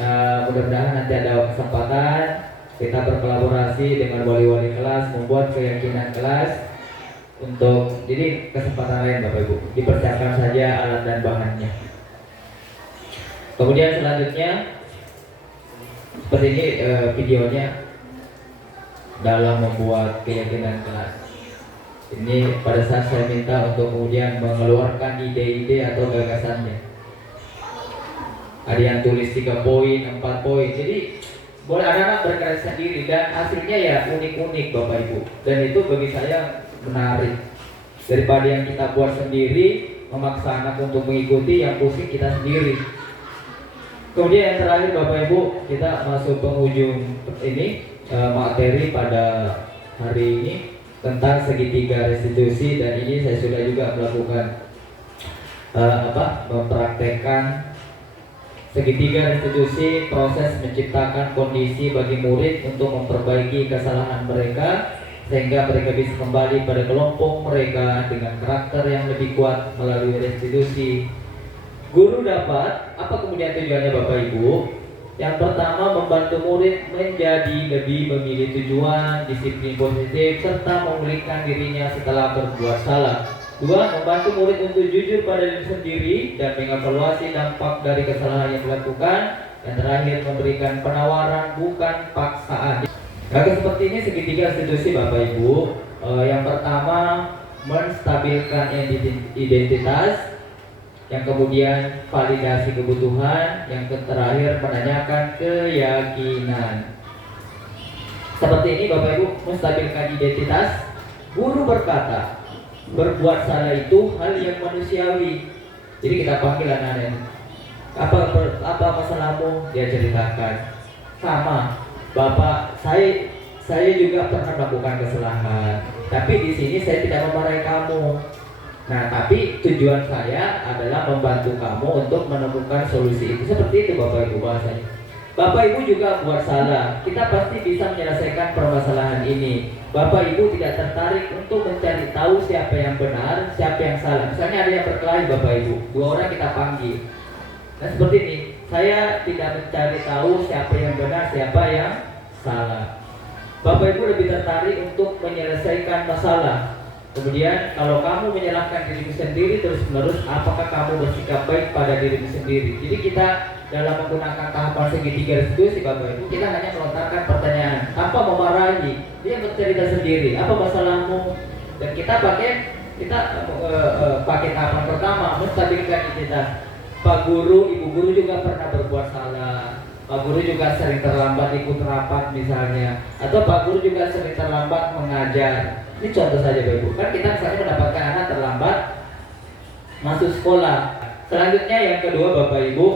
mudah-mudahan nanti ada kesempatan kita berkolaborasi dengan wali-wali kelas membuat keyakinan kelas untuk, jadi kesempatan lain Bapak Ibu. Dipersiapkan saja alat dan bahannya. Kemudian selanjutnya seperti ini videonya dalam membuat keyakinan kelas. Ini pada saat saya minta untuk kemudian mengeluarkan ide-ide atau gagasannya. Ada yang tulis 3 poin, 4 poin. Jadi boleh anak-anak berkarya sendiri dan hasilnya ya unik-unik Bapak Ibu. Dan itu bagi saya menarik. Daripada yang kita buat sendiri, memaksa anak untuk mengikuti, yang pusing kita sendiri. Kemudian yang terakhir Bapak Ibu, kita masuk penghujung ini materi pada hari ini tentang segitiga restitusi, dan ini saya sudah juga melakukan mempraktekkan segitiga restitusi, proses menciptakan kondisi bagi murid untuk memperbaiki kesalahan mereka sehingga mereka bisa kembali pada kelompok mereka dengan karakter yang lebih kuat melalui restitusi. Guru dapat, apa kemudian tujuannya Bapak Ibu? Yang pertama, membantu murid menjadi lebih memilih tujuan, disiplin positif, serta memulihkan dirinya setelah berbuat salah. Dua, membantu murid untuk jujur pada diri sendiri dan mengevaluasi dampak dari kesalahan yang dilakukan. Dan terakhir, memberikan penawaran bukan paksaan. Kata seperti ini segitiga restitusi Bapak Ibu. Yang pertama, menstabilkan identitas. Yang kemudian validasi kebutuhan, yang terakhir menanyakan keyakinan. Seperti ini Bapak Ibu, menstabilkan identitas. Guru berkata, berbuat salah itu hal yang manusiawi. Jadi kita panggil anak-anak, apa masalahmu? Dia ceritakan. Sama, Bapak, saya juga pernah melakukan kesalahan, tapi di sini saya tidak memarahi kamu. Nah, tapi tujuan saya adalah membantu kamu untuk menemukan solusi itu. Seperti itu Bapak Ibu bahasanya. Bapak Ibu juga buat salah, kita pasti bisa menyelesaikan permasalahan ini. Bapak Ibu tidak tertarik untuk mencari tahu siapa yang benar, siapa yang salah. Misalnya ada yang berkelahi Bapak Ibu, dua orang kita panggil. Nah seperti ini, saya tidak mencari tahu siapa yang benar, siapa yang salah. Bapak Ibu lebih tertarik untuk menyelesaikan masalah. Kemudian kalau kamu menyalahkan dirimu sendiri terus-menerus, apakah kamu bersikap baik pada dirimu sendiri? Jadi kita dalam menggunakan tahapan segitiga restitusi Bapak Ibu, kita hanya melontarkan pertanyaan tanpa memarahi. Dia bercerita sendiri, apa masalahmu? Dan kita pakai tahapan pertama, menstabilkan identitas. Pak Guru, Ibu Guru juga pernah berbuat salah. Pak Guru juga sering terlambat ikut rapat misalnya, atau Pak Guru juga sering terlambat mengajar. Ini contoh saja Bapak Ibu. Kan kita misalnya mendapatkan anak terlambat masuk sekolah. Selanjutnya yang kedua Bapak Ibu,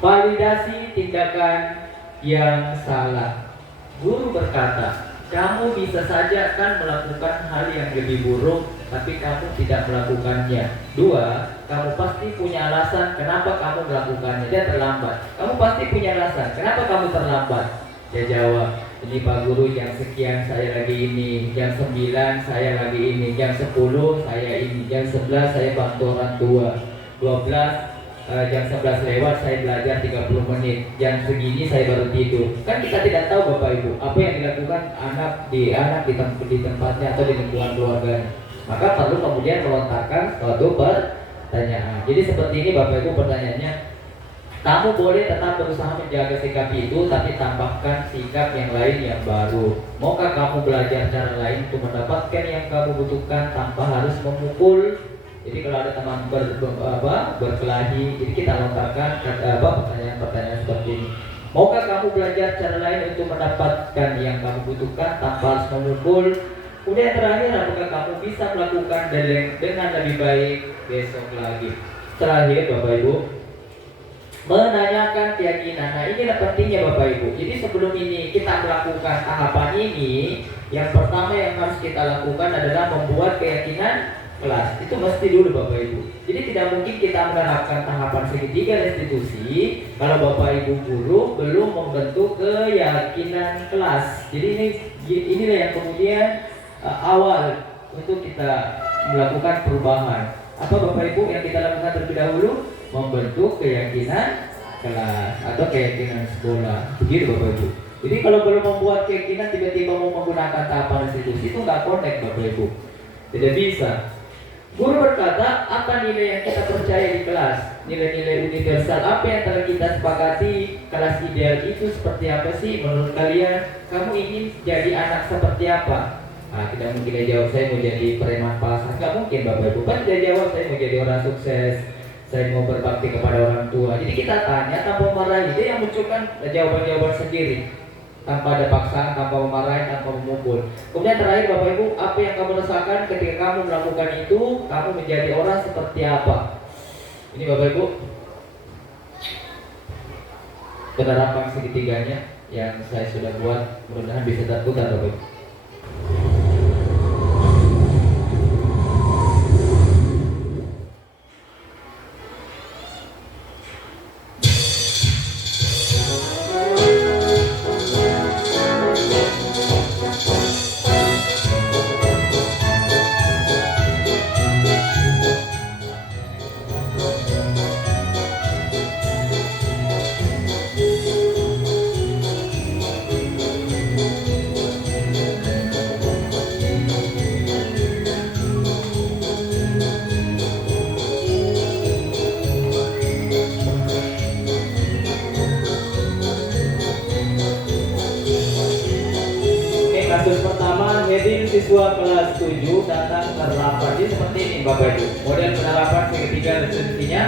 validasi tindakan yang salah. Guru berkata, kamu bisa saja kan melakukan hal yang lebih buruk, tapi kamu tidak melakukannya. Dua, kamu pasti punya alasan kenapa kamu melakukannya. Dia terlambat. Kamu pasti punya alasan kenapa kamu terlambat. Dia jawab, ini Pak Guru jam sekian saya lagi ini, jam 9 saya lagi ini, jam 10 saya ini, jam 11 saya bantu orang tua, 12 jam 11 lewat saya belajar 30 menit, jam segini saya baru tidur. Kan kita tidak tahu Bapak Ibu apa yang dilakukan anak di tempatnya atau di lingkungan keluarganya. Maka perlu kemudian melontarkan suatu pertanyaan. Jadi seperti ini Bapak Ibu pertanyaannya. Kamu boleh tetap berusaha menjaga sikap itu, tapi tambahkan sikap yang lain yang baru. Maukah kamu belajar cara lain untuk mendapatkan yang kamu butuhkan tanpa harus memukul? Jadi kalau ada teman berkelahi, jadi kita lontarkan pertanyaan-pertanyaan seperti ini. Maukah kamu belajar cara lain untuk mendapatkan yang kamu butuhkan tanpa harus memukul? Kemudian terakhir, apakah kamu bisa melakukan dengan lebih baik besok lagi? Terakhir Bapak Ibu, menanyakan keyakinan. Nah inilah pentingnya Bapak Ibu. Jadi sebelum ini kita melakukan tahapan ini, yang pertama yang harus kita lakukan adalah membuat keyakinan kelas. Itu mesti dulu Bapak Ibu. Jadi tidak mungkin kita menerapkan tahapan segitiga restitusi kalau Bapak Ibu guru belum membentuk keyakinan kelas. Jadi inilah yang kemudian awal untuk kita melakukan perubahan. Apa Bapak Ibu yang kita lakukan terlebih dahulu? Membentuk keyakinan kelas atau keyakinan sekolah. Begitu Bapak Ibu. Jadi kalau belum membuat keyakinan tiba-tiba mau menggunakan tahapan restitusi itu nggak connect Bapak Ibu. Tidak bisa. Guru berkata, apa nilai yang kita percaya di kelas? Nilai-nilai universal apa yang telah kita sepakati? Kelas ideal itu seperti apa sih menurut kalian? Kamu ingin jadi anak seperti apa? Nah, tidak mungkin dia jawab saya mau jadi preman pasar. Nggak mungkin Bapak Ibu. Kan dia jawab saya mau jadi orang sukses, saya mau berbakti kepada orang tua. Jadi kita tanya tanpa memarahi. Dia yang munculkan jawaban-jawaban sendiri, tanpa ada paksaan, tanpa memarahi, tanpa memukul. Kemudian terakhir Bapak Ibu, apa yang kamu rasakan ketika kamu melakukan itu? Kamu menjadi orang seperti apa? Ini Bapak Ibu penerapan segitiganya yang saya sudah buat, mudah-mudahan bisa terbuka Bapak Ibu. terlambat. Jadi seperti ini Bapak Ibu. Model penerapan ketiga restriksi-nya.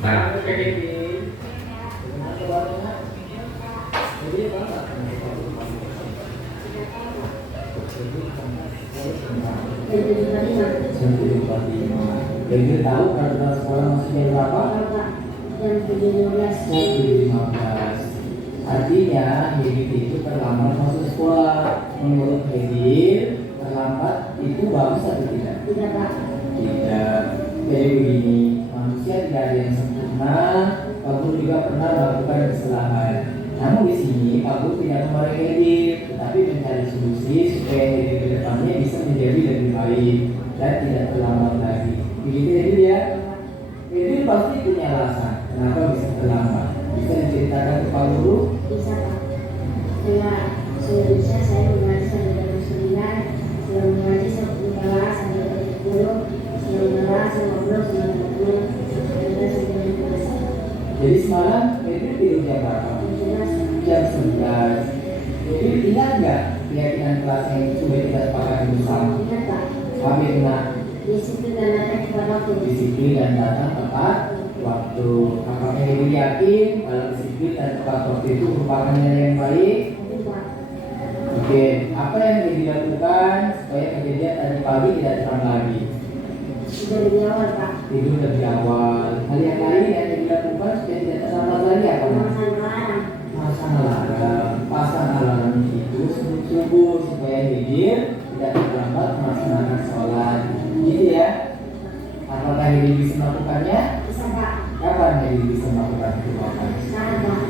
Nah, kayak gini. Jadi tahu karena sekolah masih berapa? Jam 7.15. Artinya Hedil itu terlambat masuk sekolah. Menurut Hedil terlambat itu bagus atau tidak? Tidak, Pak. Tidak. Jadi begini, manusia tidak ada yang sempurna. Pak Guru juga pernah melakukan kesalahan. Namun di sini Pak Guru tidak memarahi Hedil, tetapi mencari solusi supaya Hedil ke depannya bisa menjadi lebih baik dan tidak terlambat lagi. Begitu Hedil ya? Hedil pasti punya alasan kenapa bisa terlambat. Bisa diceritakan ke Pak Guru? Bisa, Pak. Sebelumnya saya mengaji sampai jam 9, sebelum mengaji sampai kelas sampai jam 10, sebelum kelas sampai ngobrol sampai jam 10. Jadi semalam Hedil tidur jam berapa? Jam 11. Jadi ingat nggak keyakinan kelas yang sudah kita sepakati bersama? Ingat, Pak. Apa itu nak? Disiplin dan datang tepat waktu. Disiplin dan datang tepat waktu. Apakah Hedil yakin kalau disiplin dan tepat waktu itu merupakan nilai yang baik? Oke, apa yang Hedil lakukan supaya kejadian tadi pagi tidak terulang lagi? Sudah lebih awal, Pak. Tidur lebih awal. Hal yang lain yang Hedil lakukan supaya tidak terlambat lagi apa? Pasang alarm. Pasang alarm itu subuh supaya Hedil tidak terlambat melaksanakan sholat. Gitu ya. Apakah Hedil bisa melakukannya? Bisa, Pak. Kapan Hedil bisa melakukan itu Bapak? Sekarang, Pak.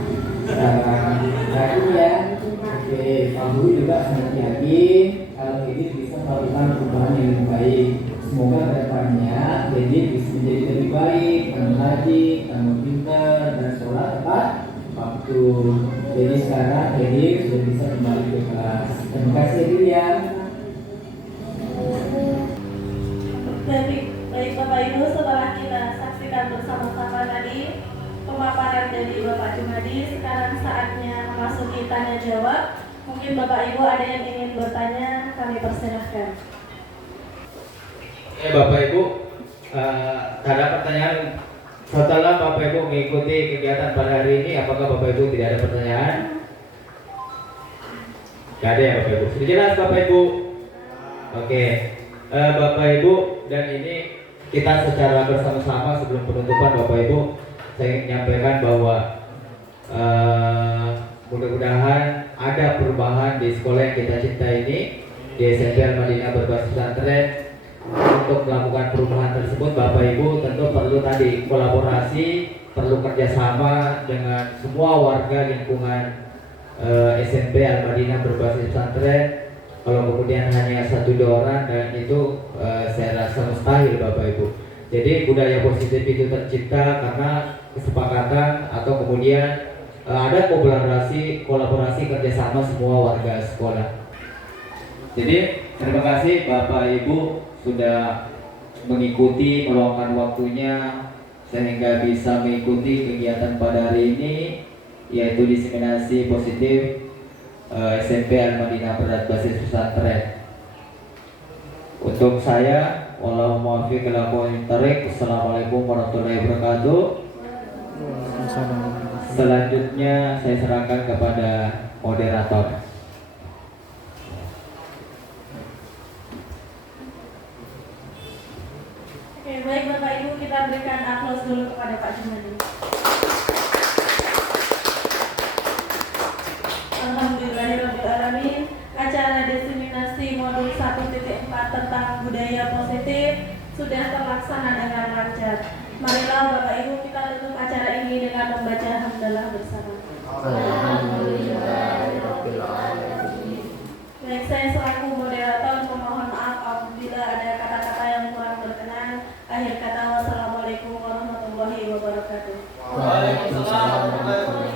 Sekarang. Yakin ya? Oke, Pak Guru juga sangat yakin kalau Hedil bisa melakukan perubahan yang lebih baik. Semoga kedepannya Hedil bisa menjadi lebih baik, mengaji, pintar dan sholat tepat waktu. Jadi sekarang Hedil sudah bisa kembali ke kelas. Terima kasih Hedil ya. Baik Bapak Ibu, setelah kita saksikan bersama-sama tadi pemaparan dari Bapak Jumadi, sekarang saatnya memasuki tanya jawab. Mungkin Bapak Ibu ada yang ingin bertanya, kami persilahkan. Ya Bapak Ibu, ada pertanyaan setelah Bapak Ibu mengikuti kegiatan pada hari ini, apakah Bapak Ibu tidak ada pertanyaan? Tidak ada ya Bapak Ibu. Sudah jelas Bapak Ibu? Oke, Bapak Ibu, dan ini kita secara bersama-sama sebelum penutupan Bapak Ibu, saya ingin menyampaikan bahwa mudah-mudahan ada perubahan di sekolah yang kita cinta ini, di SMP Al-Madinah berbasis pesantren. Untuk melakukan perubahan tersebut Bapak Ibu tentu perlu tadi kolaborasi, perlu kerjasama dengan semua warga lingkungan SMP Al-Madinah berbasis pesantren. Kalau kemudian hanya 1-2 orang, dan itu saya rasa mustahil Bapak Ibu. Jadi budaya positif itu tercipta karena kesepakatan atau kemudian ada kolaborasi kerjasama semua warga sekolah. Jadi terima kasih Bapak Ibu sudah mengikuti, meluangkan waktunya sehingga bisa mengikuti kegiatan pada hari ini, yaitu diseminasi positif SMP Al-Madinah berbasis pesantren. Untuk saya, wallahu muwaffiq ila aqwamit thoriq. Wassalamualaikum warahmatullahi wabarakatuh. Selanjutnya saya serahkan kepada moderator. Oke, baik Bapak Ibu, kita berikan aplaus dulu kepada Pak Jumadi. Alhamdulillahirrahmanirrahim. Acara diseminasi modul 1.4 tentang budaya positif sudah terlaksana dengan lancar. Marilah Bapak Ibu kita tutup acara ini dengan membaca hamdalah bersama. Baik, saya selaku moderator memohon maaf apabila ada kata-kata yang kurang berkenan. Akhir kata, wassalamualaikum warahmatullahi wabarakatuh. Waalaikumsalam warahmatullahi wabarakatuh.